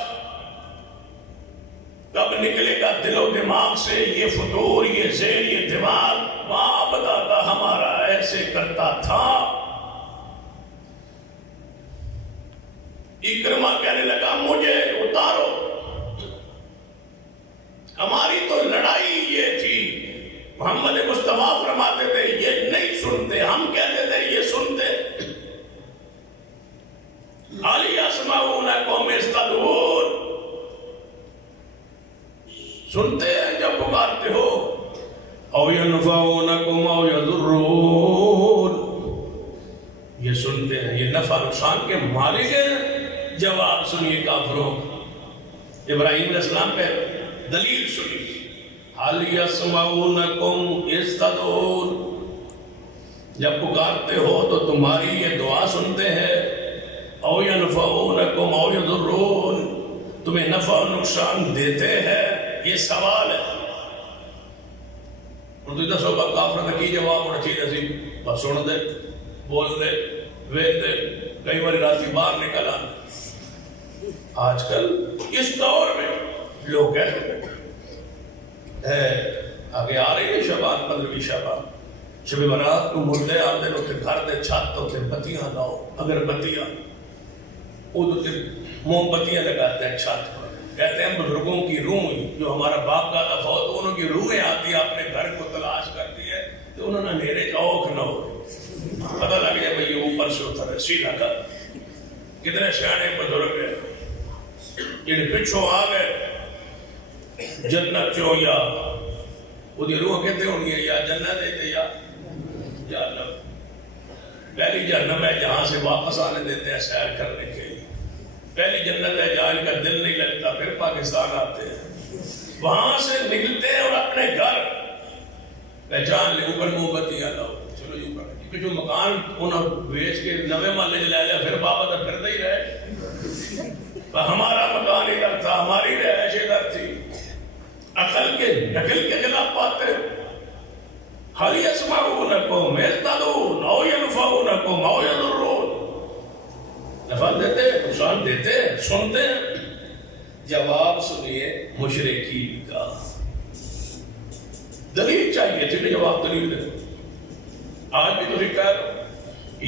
کب نکلے گا دل و دماغ سے یہ فطور، یہ ذہن، یہ دماغ؟ باپ دادا ہمارا ایسے کرتا تھا. اکرمہ کہنے لگا مجھے اتارو. ہماری تو لڑائی یہ تھی. محمد مصطفیٰ فرماتے تھے یہ نہیں سنتے، ہم کہتے تھے یہ سنتے. حالی یسمعونکم اذ تدعون، سنتے ہیں جب پکارتے ہو. او ینفعونکم او یضرون، یہ سنتے ہیں، یہ نفع نقصان کے مالک ہیں. جواب سنیے کافروں. ابراہیم علیہ السلام پہ دلیل سنی. حال یسمعونکم اذ تدعون، جب پکارتے ہو تو تمہاری یہ دعا سنتے ہیں. او ینفعونکم او یضرون، تمہیں نفع و نقصان دیتے ہیں. یہ سوال ہے. اور تو دسو با کافر کی جواب ہونا چاہیے سی بس سن دے، بول دے، ویل دے. کئی بار راتی باہر نکل آ. آج کل اس دور میں لوگ کہتے ہیں آگے آ رہی ہے شبان، 15ویں شبان، شب برات کو مردے آتے لوگ گھر دے چھت ہوتے بتیاں لاؤ، اگر بتیاں موم بتیاں لگاتے ہیں چھت پر. کہتے ہیں بزرگوں کی روح جو ہمارا باپ دادا فوت، انہوں کی روحیں آتی ہے، اپنے گھر کو تلاش کرتی ہے تو انہوں نے میرے چوک نہ ہو، پتہ لگ جائے بھئی یہ اوپر سے اتر ہے. سیدھا کر. کتنے سیانے بزرگ ہیں جن پچھوں آ گئے جنت چو، یا وہ دی روح کہتے ہوں گے یا جنت ہے یا اللہ. پہلی جہنم ہے جہاں سے واپس آنے دیتے ہیں سیر کرنے کے لیے، پہلی جنت ہے جہاں ان کا دل نہیں لگتا، پھر پاکستان آتے ہیں، وہاں سے نکلتے ہیں اور اپنے گھر پہچان لے اوپر محبت یا لاؤ چلو جی اوپر، کیونکہ جو مکان انہوں بیچ کے نوے محلے لے لیا پھر بابا تو پھرتے ہی رہے، ہمارا مکان ادھر تھا، ہماری رہائش ادھر تھی، عقل کے نقل کے خلاف باتیں، هل يسمعونكم يهتدون او ينفعونكم او يضرون، نفع دیتے نقصان دیتے سنتے ہیں۔ جواب سنیے مشرکین کا، دلیل چاہیے تھی، جواب دلیل دے۔ آج بھی تو کہہ رہا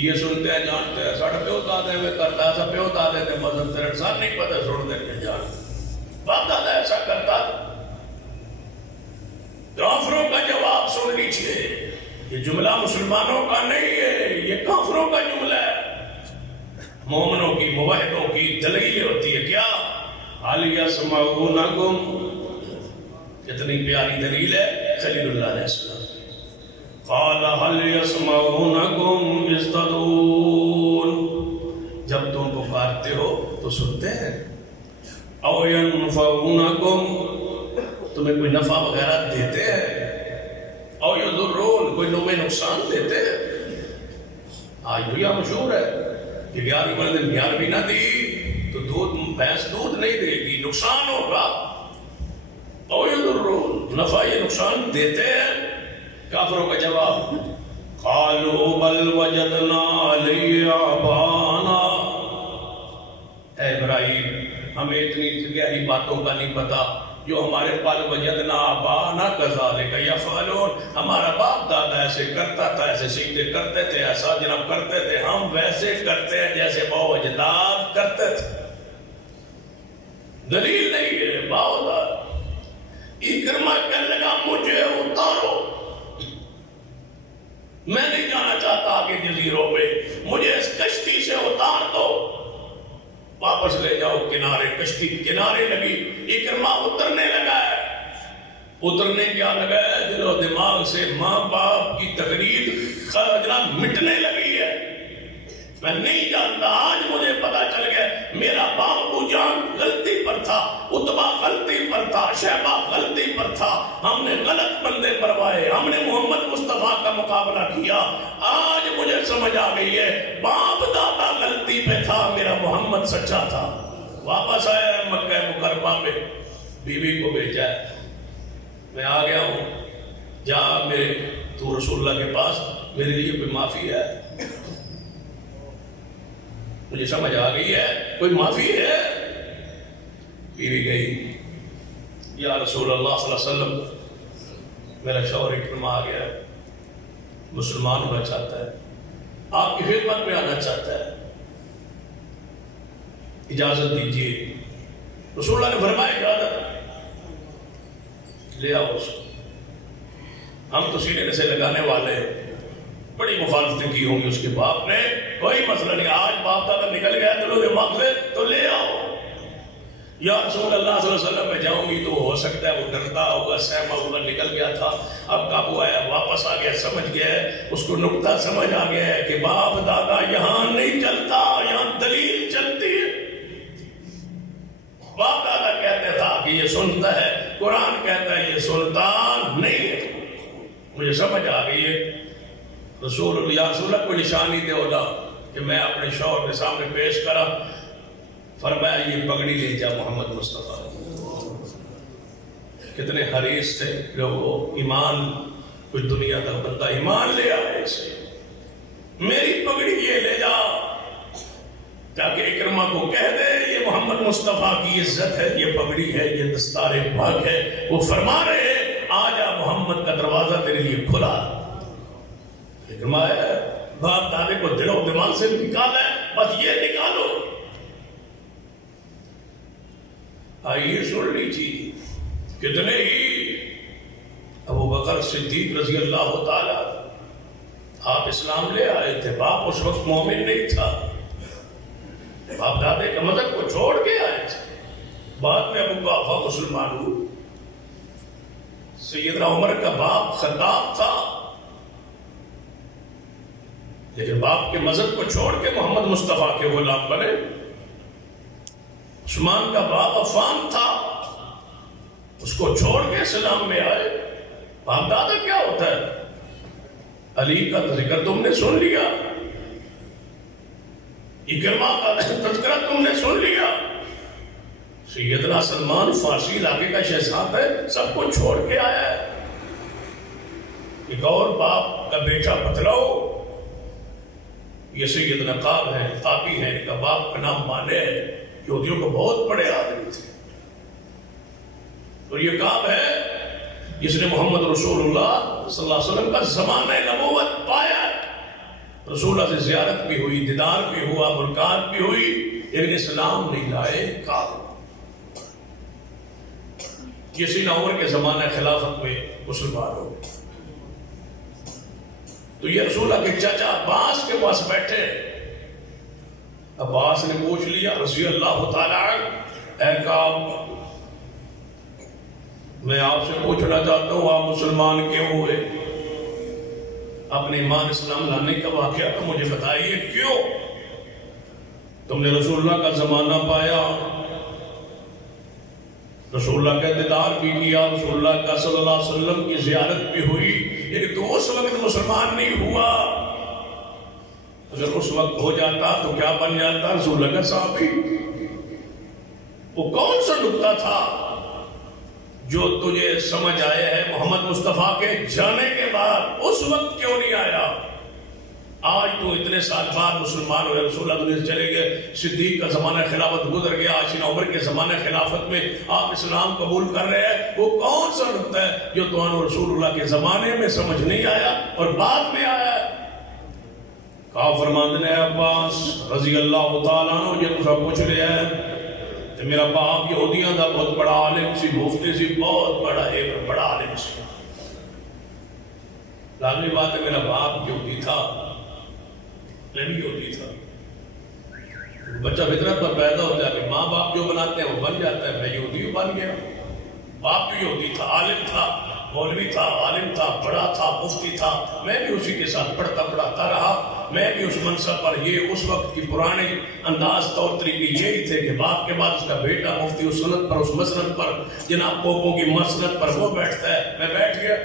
یہ سنتے ہیں جانتے ہیں، ساڑھا پیو دادے میں کرتا ہے، سا پیو دادے تھے مذہب تیرے ساتھ نہیں پتہ سن دے کے جان، باپ دادا ایسا کرتا تھا۔ کافروں کا جواب سن لیجئے، یہ جملہ مسلمانوں کا نہیں ہے، یہ کافروں کا جملہ ہے۔ مومنوں کی موحدوں کی دلیل ہوتی ہے کیا؟ حَلْ يَسْمَعُونَكُمْ، کتنی پیاری دلیل ہے خلیل اللہ علیہ السلام۔ قَالَ هَلْ يَسْمَعُونَكُمْ إِذْ تَدْعُونَ، جب تم پکارتے ہو تو سنتے ہیں، أَوْ يَنْفَعُونَكُمْ، تمہیں کوئی نفع وغیرہ دیتے ہیں، او یضرون، کوئی نوع نقصان دیتے ہیں۔ آج دنیا مشہور ہے کہ 11 بندے 11 بھی نہ دی تو دودھ بھینس دودھ نہیں دے گی، نقصان ہوگا۔ او یضرون، نفع یہ نقصان دیتے ہیں۔ کافروں کا جواب قالوا بل وجدنا علی آبانا، اے ابراہیم ہمیں اتنی گہری باتوں کا نہیں پتا، جو ہمارے پال وجدنا آبانا کذالک یفعلون، ہمارا باپ دادا ایسے کرتا تھا، ایسے سجدے کرتے تھے، ایسا جناب کرتے تھے، ہم ویسے کرتے ہیں جیسے باو اجداد کرتے تھے۔ دلیل نہیں ہے باو دادا۔ اکرمہ کہنے لگا مجھے اتارو، میں نہیں جانا چاہتا آگے جزیروں پہ، مجھے اس کشتی سے اتار دو، واپس لے جاؤ کنارے۔ کشتی کنارے لگی، اکرمہ اترنے لگا ہے۔ اترنے کیا لگا ہے؟ دل و دماغ سے ماں باپ کی تقریر جناب مٹنے لگی ہے۔ میں نہیں جانتا، آج مجھے پتا چل گیا میرا باپ ابو جان غلطی پر تھا، عتبہ غلطی پر تھا، شیبہ غلطی پر تھا، ہم نے غلط بندے پروائے، ہم نے محمد مصطفیٰ کا مقابلہ کیا۔ آج مجھے سمجھ آ گئی ہے باپ دادا غلطی پہ تھا، میرا محمد سچا تھا۔ واپس آیا مکہ مکرمہ میں، بیوی کو بھیجا ہے، میں آ گیا ہوں، جا میرے تو رسول اللہ کے پاس، میرے لیے کوئی معافی ہے؟ مجھے سمجھ آ گئی ہے کوئی معافی ہے؟ بیوی گئی، یا رسول اللہ صلی اللہ علیہ وسلم میرا شوہر اکرمہ آ گیا ہے، مسلمان ہونا چاہتا ہے، آپ کی خدمت میں آنا چاہتا ہے، اجازت دیجیے۔ رسول اللہ نے فرمایا اجازت، لے آؤ اس کو۔ ہم تو سینے سے لگانے والے، بڑی مخالفتیں کی ہوں گی اس کے باپ نے، کوئی مسئلہ نہیں، آج باپ دادا نکل گیا دلوں دماغ سے تو لے آؤ۔ یا رسول اللہ صلی اللہ علیہ وسلم میں جاؤں گی تو ہو سکتا ہے وہ ڈرتا ہوگا، سہما ہوگا، نکل گیا تھا، اب قابو آیا، واپس آ گیا، سمجھ گیا ہے، اس کو نقطہ سمجھ آ گیا ہے کہ باپ دادا یہاں نہیں چلتا، یہاں دلیل چلتی ہے۔ باپ دادا کہتے تھا کہ یہ سنتا ہے، قرآن کہتا ہے یہ سنتا نہیں ہے۔ مجھے سمجھ آ گئی ہے، رسول اللہ کو نشانی دے ہوگا کہ میں اپنے شوہر کے سامنے پیش کرا، فرمایا یہ پگڑی لے جا محمد مصطفیٰ۔ کتنے حریص تھے لوگوں، ایمان، کچھ دنیا تک بندہ ایمان لے آئے اسے، میری پگڑی یہ لے جا، تاکہ اکرمہ کو کہہ دے یہ محمد مصطفیٰ کی عزت ہے، یہ پگڑی ہے، یہ دستار پاک ہے۔ وہ فرما رہے ہیں آجا محمد کا دروازہ تیرے لیے کھلا۔ اکرمہ باپ دادے کو دل و دماغ سے نکالا ہے، بس یہ نکالو۔ آئیے سن لیجیے، کتنے ہی ابو بکر صدیق رضی اللہ تعالی، آپ اسلام لے آئے تھے، باپ اس وقت مومن نہیں تھا، باپ دادے کے مذہب کو چھوڑ کے آئے تھے، بعد میں ابو قحافہ مسلمان ہوئے۔ سیدنا عمر کا باپ خطاب تھا، لیکن باپ کے مذہب کو چھوڑ کے محمد مصطفیٰ کے غلام بنے. عثمان کا باپ عفان تھا، اس کو چھوڑ کے اسلام میں آئے. باپ دادا کیا ہوتا ہے؟ علی کا ذکر تم نے سن لیا، اکرمہ کا تذکرہ تم نے سن لیا، سیدنا سلمان فارسی علاقے کا شہزاد ہے، سب کو چھوڑ کے آیا ہے. ایک اور باپ کا بیٹا بتلاؤ، یہ سیدنا قاب ہے، قابی ہے، ان کا باپ کا نام مانے ہے، یہودیوں کو بہت بڑے عالم تھے. اور یہ قاب ہے جس نے محمد رسول اللہ صلی اللہ علیہ وسلم کا زمانہ نبوت پایا ہے. رسول اللہ سے زیارت بھی ہوئی، دیدار بھی ہوا، ملاقات بھی ہوئی، لیکن اسلام نہیں لائے. قاب یہ سیدنا عمر کے زمانہ خلافت میں مسلمان ہو. تو یہ رسول اللہ کے چاچا عباس کے پاس بیٹھے. عباس نے پوچھ لیا رضی اللہ تعالیٰ عنہ، اے قاب میں آپ سے پوچھنا چاہتا ہوں آپ مسلمان کیوں ہوئے؟ اپنے ایمان اسلام لانے کا واقعہ تو مجھے بتائیے، کیوں؟ تم نے رسول اللہ کا زمانہ پایا، رسول اللہ کا دیدار بھی کیا، رسول اللہ کا صلی اللہ علیہ وسلم کی زیارت بھی ہوئی، لیکن تو اس وقت مسلمان نہیں ہوا. اگر اس وقت ہو جاتا تو کیا بن جاتا؟ رسول اللہ کا صحابی. وہ کون سا نکتہ تھا جو تجھے سمجھ آیا ہے محمد مصطفیٰ کے جانے کے بعد؟ اس وقت کیوں نہیں آیا؟ آج تو اتنے سال بعد مسلمان ہوئے، رسول اللہ دنیا سے چلے گئے، صدیق کا زمانہ خلافت گزر گیا، سیدنا عمر کے زمانہ خلافت میں آپ اسلام قبول کر رہے ہیں. وہ کون سا نکتہ ہے جو تو رسول اللہ کے زمانے میں سمجھ نہیں آیا اور بعد میں آیا؟ کہا فرماندے نے عباس رضی اللہ تعالیٰ عنہ یہ تو سب پوچھ لیا ہے. میرا باپ یہودیاں دا بہت بڑا عالم سی، مفتی سی، بہت بڑا ایک بڑا عالم سی. لازمی بات ہے میرا باپ یہودی تھا، میں بھی یہودی تھا. بچہ فطرت پر پیدا ہوتا ہے کہ ماں باپ جو بناتے ہیں وہ بن جاتا ہے. میں یہودی بن گیا. باپ بھی یہودی تھا، عالم تھا، مولوی تھا، عالم تھا، بڑا تھا، مفتی تھا. میں بھی اسی کے ساتھ پڑھتا پڑھاتا رہا. میں بھی اس منصب پر، یہ اس وقت کی پرانے انداز طور طریقے یہی تھے کہ باپ کے بعد اس کا بیٹا مفتی اس سنت پر، اس مسند پر، جناب پوپوں کی مسند پر وہ بیٹھتا ہے. میں بیٹھ گیا.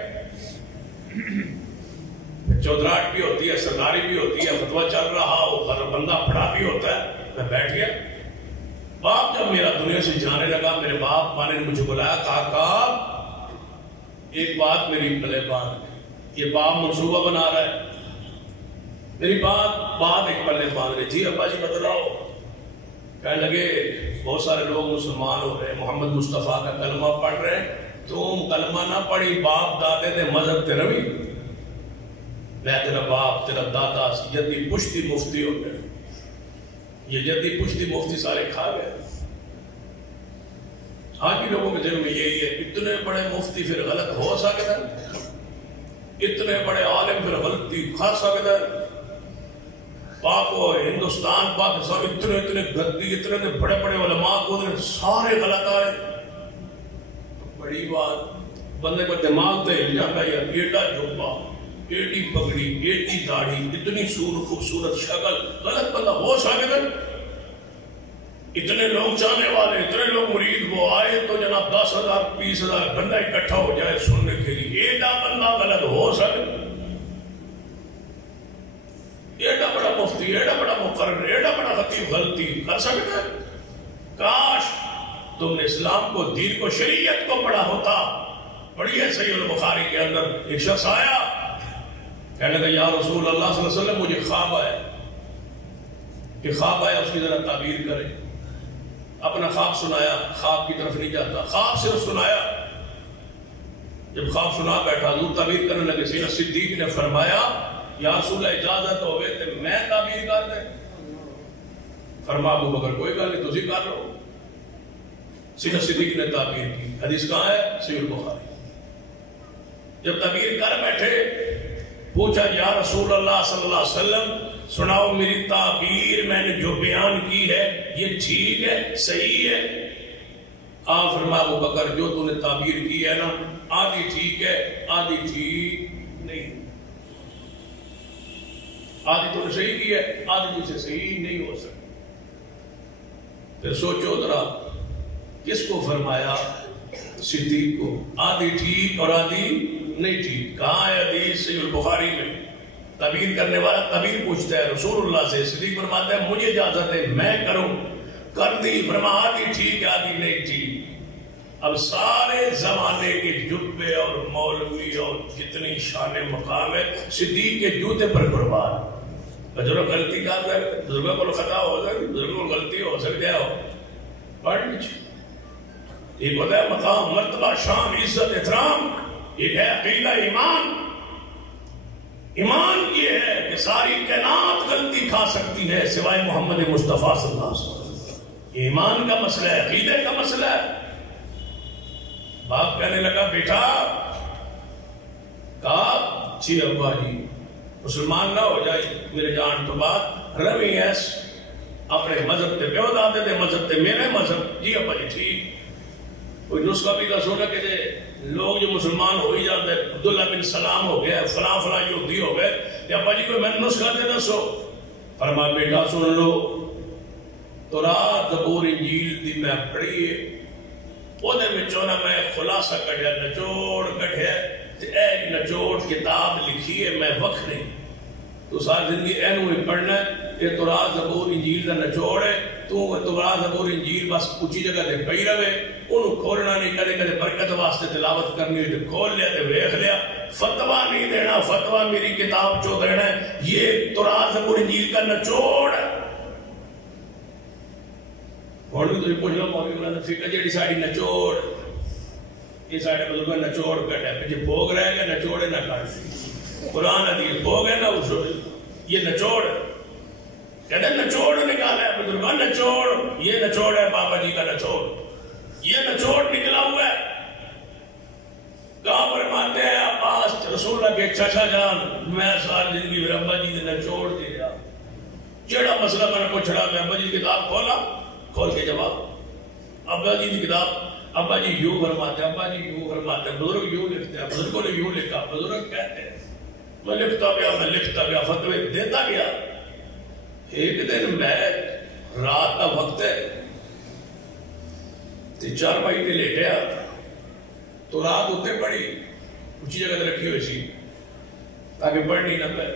چودراہٹ بھی ہوتی ہے، سرداری بھی ہوتی ہے، فتویٰ چل رہا ہو، بندہ پڑھا بھی ہوتا ہے. میں بیٹھ گیا. باپ جب میرا دنیا سے جانے لگا، میرے باپ مانے نے مجھے بلایا، کہا کہ ایک بات میری پلے باندھ. یہ باپ منصوبہ بنا رہا ہے، میری بات ایک پلے باندھ رہی. جی ابا جی بتلاؤ. کہنے لگے بہت سارے لوگ مسلمان ہو رہے ہیں، محمد مصطفیٰ کا کلمہ پڑھ رہے ہیں، تم کلمہ نہ پڑھی، باپ دادے نے مذہب تیرا بھی. میں تیرا باپ، تیرا دادا جدی پشتی مفتی ہو گئے. یہ جدی پشتی مفتی سارے کھا گئے. آج بھی لوگوں کے ذہن میں یہی ہے، اتنے بڑے مفتی پھر غلط ہو سکتا ہے، اتنے بڑے عالم پھر غلطی کھا سکتا ہے. پاک و ہندوستان پاکستان اتنے گدی، اتنے بڑے بڑے علماء کو سارے غلط آئے. بڑی بات، بندے کو دماغ تے ہل جاتا ہے. یار ایڈا جھوپا، ایڈی پگڑی، ایڈی داڑھی، اتنی خوبصورت شکل، غلط بندہ ہو سکتا ہے؟ اتنے لوگ چاہنے والے، اتنے لوگ مرید، وہ آئے تو جناب 10,000 20,000 بندہ اکٹھا ہو جائے سننے کے لیے. ایڈا بندہ غلط ہو سکتا؟ ایڈا بڑا مفتی، ایڈا بڑا مقرر، ایڈا بڑا خطیب غلطی کر سکتا ہے؟ کاش تم نے اسلام کو، دین کو، شریعت کو پڑھا ہوتا. پڑھیے صحیح البخاری کے اندر ایک شخص آیا، کہنے لگا یا رسول اللہ صلی اللہ علیہ وسلم مجھے خواب آیا. کہ خواب آیا اس کی ذرا تعبیر کرے. اپنا خواب سنایا، خواب کی طرف نہیں جاتا، خواب صرف سنایا. جب خواب سنا بیٹھا حضور تعبیر کرنے لگے. سیدنا صدیق نے فرمایا یا رسول اللہ اجازت ہوئے تو میں تعبیر کر دیں؟ فرما ابو بکر کوئی گل نہیں، تسی کر لو. سیدنا صدیق نے تعبیر کی. حدیث کہاں ہے؟ صحیح البخاری. جب تعبیر کر بیٹھے پوچھا یا رسول اللہ صلی اللہ علیہ وسلم سناؤ میری تعبیر میں نے جو بیان کی ہے یہ ٹھیک ہے، صحیح ہے؟ آپ فرما ابو بکر جو تو نے تعبیر کی ہے نا، آدھی ٹھیک ہے، آدھی ٹھیک نہیں. آدھی تو نے صحیح کی ہے، آدھی سے صحیح نہیں ہو سکتی۔ پھر سوچو ذرا کس کو فرمایا؟ صدیق کو، آدھی ٹھیک اور آدھی نہیں ٹھیک۔ کہاں ہے حدیث؟ صحیح البخاری میں۔ تعبیر کرنے والا تعبیر پوچھتا ہے رسول اللہ سے، صدیق فرماتا ہے مجھے اجازت ہے میں کروں، کر دی، فرما آدھی ٹھیک ہے آدھی نہیں ٹھیک۔ اب سارے زمانے کے جبے اور مولوی اور جتنی شان مقام ہے صدیق کے جوتے پر قربان۔ بزرگ غلطی کر رہے، بزرگوں کو خطا ہو سکتی، بزرگوں کو غلطی ہو سکتی ہے، پڑھ لیجیے۔ ایک ہوتا ہے مقام، مرتبہ، شان، عزت، احترام، ایک ہے عقیدہ، ایمان۔ ایمان یہ ہے کہ ساری کائنات غلطی کھا سکتی ہے سوائے محمد مصطفیٰ صلی اللہ علیہ وسلم۔ یہ ایمان کا مسئلہ ہے، عقیدے کا مسئلہ ہے۔ باپ کہنے لگا بیٹا، کہا جی ابا جی مسلمان نہ ہو جائے میرے جان تو بات روی ایس اپنے مذہب تے پیو دادے دے مذہب تے میرے مذہب، جی ابا جی ٹھیک۔ کوئی نسخہ بھی دسو نا کہ لوگ جو مسلمان ہو ہی جاتے ہیں، عبداللہ بن سلام ہو گیا، فلاں فلاں یہودی ہو گئے، یا ابا جی کوئی میں نسخہ دے دسو۔ فرمایا بیٹا سن لو، تورات زبور انجیل دی میں پڑھی ہے، وہ دے وچوں نہ میں خلاصہ کڈیا، نچوڑ کڈیا، تے ایک نچوڑ کتاب لکھی ہے میں وقت نہیں، تو ساری زندگی اینو ہی پڑھنا ہے۔ یہ تورات زبور انجیل دا نچوڑ ہے، تو تورات زبور انجیل بس اونچی جگہ تے پئی رہے، انہوں کھولنا نہیں، کدے کدے برکت واسطے تلاوت کرنی ہوئی تو کھول لیا تے ویکھ لیا، فتویٰ نہیں دینا، فتویٰ میری کتاب چو دینا ہے۔ یہ تورات زبور انجیل کا نچوڑ ہے۔ اور بھی تجھے پوچھنا مولوی مولانا فقہ جیڑی ساری نچوڑ، یہ سارے بزرگوں نچوڑ کٹ ہے، پیچھے بھوگ رہ گیا نچوڑے نہ کٹ، قرآن حدیث بھوگ ہے نا اصول، یہ نچوڑ کہتے ہیں نچوڑ نکالا ہے بزرگوں، نچوڑ، یہ نچوڑ ہے بابا جی کا نچوڑ، یہ نچوڑ نکلا ہوا ہے۔ کہاں فرماتے ہیں عباس رسول اللہ کے چچا جان، میں ساری زندگی میرے ابا جی نے نچوڑ دیا، جڑا مسئلہ میں نے پوچھا میں ابا جی کی کتاب کھولا، کھول کے جواب، ابا جی کی کتاب، ابا جی یوں فرماتے ہیں، ابا جی یوں فرماتے ہیں، بزرگ یوں لکھتے ہیں، بزرگوں نے یوں لکھا، بزرگ کہتے ہیں، میں لکھتا گیا فتوے دیتا گیا۔ ایک دن میں رات کا وقت ہے، چار بھائی تے لیٹیا، تو رات اتنے پڑھی اونچی جگہ رکھی ہوئی سی تاکہ پڑھنی نہ پے،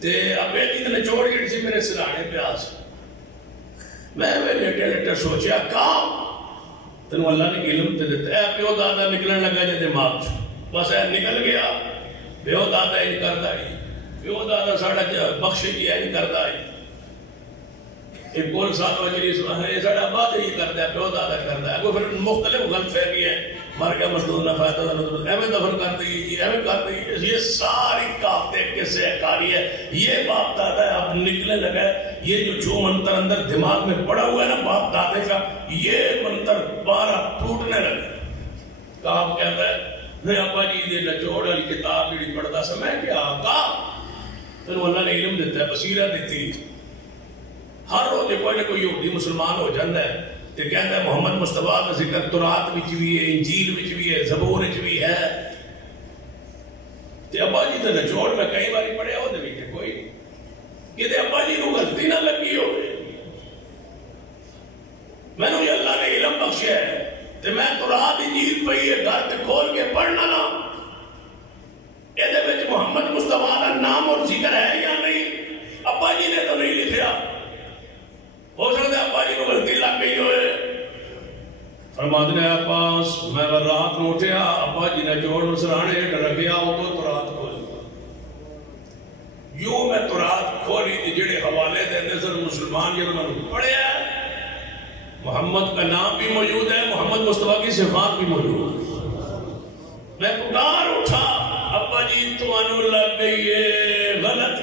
تے ابے جی نے نچوڑ جڑی سی میرے سرانے پہ آس، میں لیٹے لیٹے سوچیا کام تینوں اللہ نے علم تے دیتا ہے، پیو دادا نکلن لگا جے دماغ چ، بس اے نکل گیا، پیو دادا ان کرتا ہی، پیو دادا ساڑا بخشے کی این کرتا ہے، ایک بول ساتھ وجری ہے، یہ ساڑا بات ہی کرتا ہے، پیو دادا کرتا ہے، وہ پھر مختلف غلط فہمی ہے، مر گیا مزدور نہ فائدہ نہ ایویں دفن کر دی، ایویں کر دی، یہ ساری کافتے کسے کاری ہے، یہ باپ دادا ہے، اب نکلنے لگا ہے، یہ جو منتر اندر دماغ میں پڑا ہوا ہے نا باپ دادے کا، یہ منتر بارہ ٹوٹنے لگا۔ کام کہتا ہے میرے ابا جی دے نچوڑ والی کتاب جڑی پڑھتا سا، میں کیا آقا تینوں اللہ نے علم دیتا ہے، بصیرت دیتی، ہر روز کوئی نہ کوئی یہودی مسلمان ہو جاتا ہے تے کہتا ہے محمد مصطفیٰ کا ذکر تورات وچ بھی ہے، انجیل وچ بھی ہے، زبور وچ بھی ہے، تے ابا جی تے نچوڑ میں کئی باری پڑھیا وہ دے وچ کوئی کہ تے ابا جی کو غلطی نہ لگی ہوئے، میں نے اللہ نے علم بخشیا ہے تے میں تورات انجیل پئی ہے گھر تے کھول کے پڑھنا نا، یہ دے وچ محمد مصطفیٰ کا نام اور ذکر ہے یا نہیں؟ ابا جی نے تو نہیں لکھیا، ہو سکتا ہے ابا جی کو غلطی لگ گئی ہوئے۔ فرماتے ہیں عباس میں رات میں اٹھیا، ابا جی نے جوڑ سرانے رکھیا، وہ تو تورات کھولی، یوں میں تورات کھولی تھی جڑے حوالے دے نظر مسلمان جب میں نے پڑھیا ہے، محمد کا نام بھی موجود ہے، محمد مصطفیٰ کی صفات بھی موجود ہے۔ میں پکار اٹھا ابا جی تمہوں لگ گئی ہے غلط،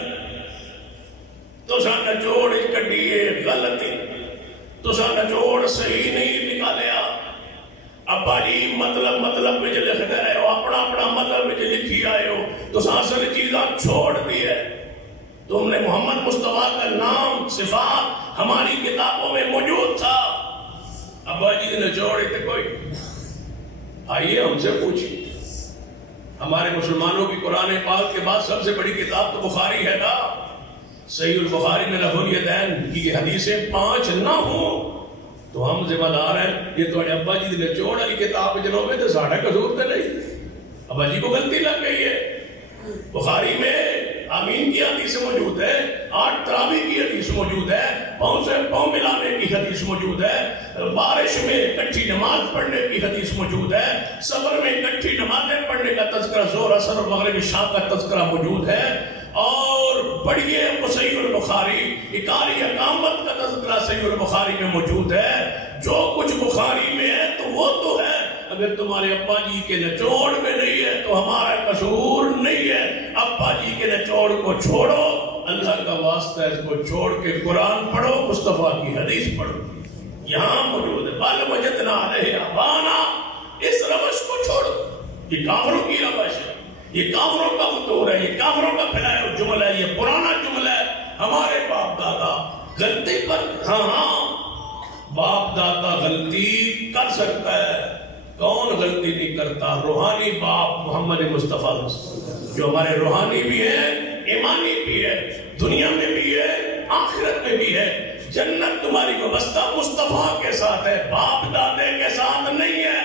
تو سانا جوڑ کڈیے غلطی، تو سانا جوڑ صحیح نہیں نکالیا، ابا جی مطلب وچ لکھتے رہے ہو، اپنا اپنا مطلب وچ لکھی آئے ہو، تو اصل چیزاں چھوڑ دی ہے، تم نے محمد مصطفیٰ کا نام صفات ہماری کتابوں میں موجود تھا، ابا جی نے نچوڑ تے کوئی آئیے ہم سے پوچھیے، ہمارے مسلمانوں کی قرآن پاک کے بعد سب سے بڑی کتاب تو بخاری ہے نا. صحیح البخاری میں رفع الیدین کی حدیثیں 5 نہ ہوں تو ہم ذمہ دار ہیں. یہ تو ابا جی نے چوڑ والی کتاب جنہوں میں تو ساڑھا قصور تو نہیں, ابا جی کو غلطی لگ گئی ہے. بخاری میں آمین کی حدیث موجود ہے, 8 تراویح کی حدیث موجود ہے, پاؤں سے پاؤں ملانے کی حدیث موجود ہے, بارش میں اکٹھی نماز پڑھنے کی حدیث موجود ہے, سفر میں اکٹھی نمازیں پڑھنے کا تذکرہ, ظہر اثر اور مغرب عشاء کا تذکرہ موجود ہے. اور پڑھیے صحیح البخاری, اقامت اقامت کا تذکرہ صحیح البخاری میں موجود ہے. جو کچھ بخاری میں ہے تو وہ تو ہے. اگر تمہارے ابا جی کے نچوڑ میں نہیں ہے تو ہمارا قصور نہیں ہے. ابا جی کے نچوڑ کو چھوڑو, اللہ کا واسطہ ہے, اس کو چھوڑ کے قرآن پڑھو, مصطفیٰ کی حدیث پڑھو, یہاں موجود ہے. بل وجدنا علیہ آبانا, اس روش کو چھوڑو. یہ کافروں کی روش ہے, یہ کافروں کا مطور ہے, یہ کافروں کا پھیلایا ہوا جملہ ہے, یہ پرانا جملہ ہے. ہمارے باپ دادا غلطی پر, ہاں باپ دادا غلطی کر سکتا ہے, کون غلطی نہیں کرتا؟ روحانی باپ محمد مصطفیٰ جو ہمارے روحانی بھی ہے, ایمانی بھی ہے, دنیا میں بھی ہے, آخرت میں بھی ہے. جنت تمہاری وابستہ مصطفیٰ کے ساتھ ہے, باپ دادے کے ساتھ نہیں ہے.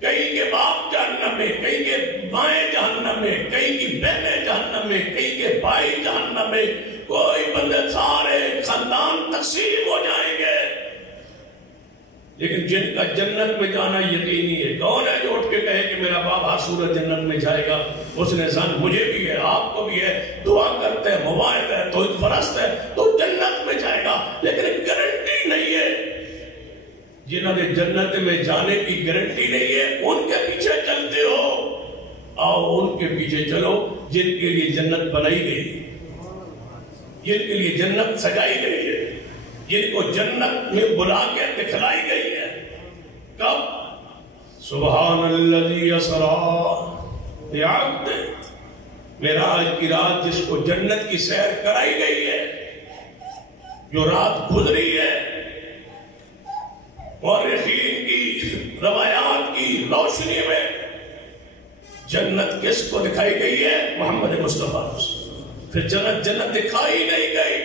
کہیں کے باپ جہنم میں, کہیں کے بائیں جہنم میں, کہیں کی بہنیں جہنم میں, کہیں کے بھائی جہنم میں. کوئی بندے سارے خاندان تقسیم ہو جائیں گے, لیکن جن کا جنت میں جانا یقینی ہے. کون ہے جو اٹھ کے کہے کہ میرا باپ ہر صورت جنت میں جائے گا؟ اس نے سن مجھے بھی ہے, آپ کو بھی ہے, دعا کرتے ہیں, مواعظ ہے, توحید پرست ہے تو جنت میں جائے گا, لیکن گارنٹی نہیں ہے. جنہوں نے جنت میں جانے کی گارنٹی نہیں ہے ان کے پیچھے چلتے ہو. آؤ ان کے پیچھے چلو جن کے لیے جنت بنائی گئی, جن کے لیے جنت سجائی گئی ہے, جن کو جنت میں بلا کے دکھلائی گئی ہے. کب؟ سبحان الذی اسری بعبدہ, معراج کی رات جس کو جنت کی سیر کرائی گئی ہے, جو رات گزری ہے, مورخین کی روایات کی روشنی میں جنت کس کو دکھائی گئی ہے؟ محمد مصطفیٰ. پھر جنت دکھائی نہیں گئی,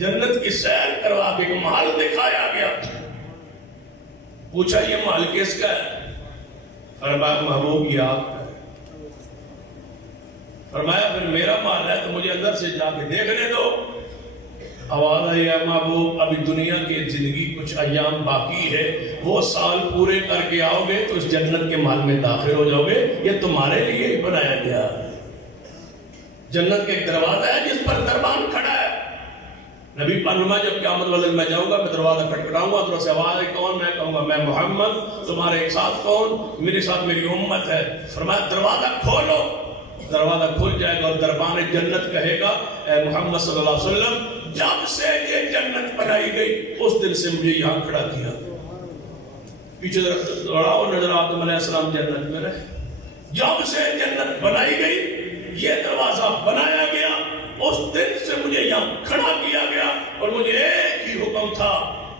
جنت کی سیر کروا کے محل دکھایا گیا. پوچھا یہ محل کس کا ہے؟ فرمایا محبوب کی آپ کا ہے. فرمایا پھر میرا محل ہے تو مجھے اندر سے جا کے دیکھنے دو. آواز آئی ہے محبوب ابھی دنیا کی زندگی کچھ ایام باقی ہے, وہ سال پورے کر کے آؤ گے تو اس جنت کے محل میں داخل ہو جاؤ گے. یہ تمہارے لیے ہی بنایا گیا. جنت کے ایک دروازہ ہے جس پر دربان کھڑا ہے. نبی پانما جب قیامت والے میں جاؤں گا, میں دروازہ کھٹکھٹاؤں گا, تو سے آواز آئی کون؟ میں کہوں گا میں محمد. تمہارے ایک ساتھ کون؟ میرے ساتھ میری امت ہے. فرمایا دروازہ کھولو. دروازہ کھل جائے گا اور دربان جنت کہے گا اے محمد صلی اللہ علیہ وسلم, جب سے یہ جنت بنائی گئی اس دن سے مجھے یہاں کھڑا کیا. پیچھے دوڑاؤ, نظر آدم علیہ السلام جنت میں رہے. جب سے جنت بنائی گئی, یہ دروازہ بنایا گیا, اس دن سے مجھے یہاں کھڑا کیا گیا, اور مجھے ایک ہی حکم تھا,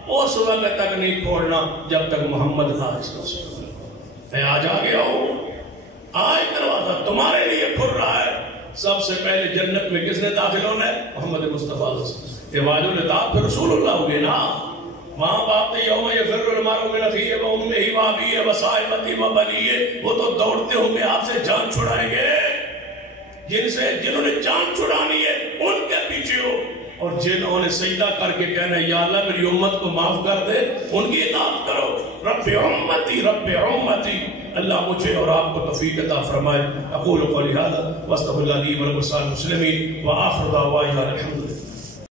اس وقت تک نہیں کھولنا جب تک محمد نہ آئے. میں آج آ گیا ہوں, آج دروازہ تمہارے لیے کھل رہا ہے. سب سے پہلے جنت میں کس نے داخل ہونا ہے؟ محمد مصطفیٰ. یہ واجب نتاب پھر رسول اللہ ہوئے نا. ماں باپ نے یوم یفر المرء من اخیہ و امہ و ابیہ و صاحبتہ و بنیہ, وہ تو دوڑتے ہوں گے آپ سے جان چھڑائیں گے. جنہوں نے جان چھڑانی ہے ان کے پیچھے ہو, اور جنہوں نے سجدہ کر کے کہنا ہے یا اللہ میری امت کو معاف کر دے, ان کی اطاعت کرو. رب امتی رب امتی, اللہ مجھے اور آپ کو توفیق عطا فرمائے. اقول قولی ھذا واستغفر اللہ لی ولکم ولسائر المسلمین وآخر دعوانا الحمد للہ.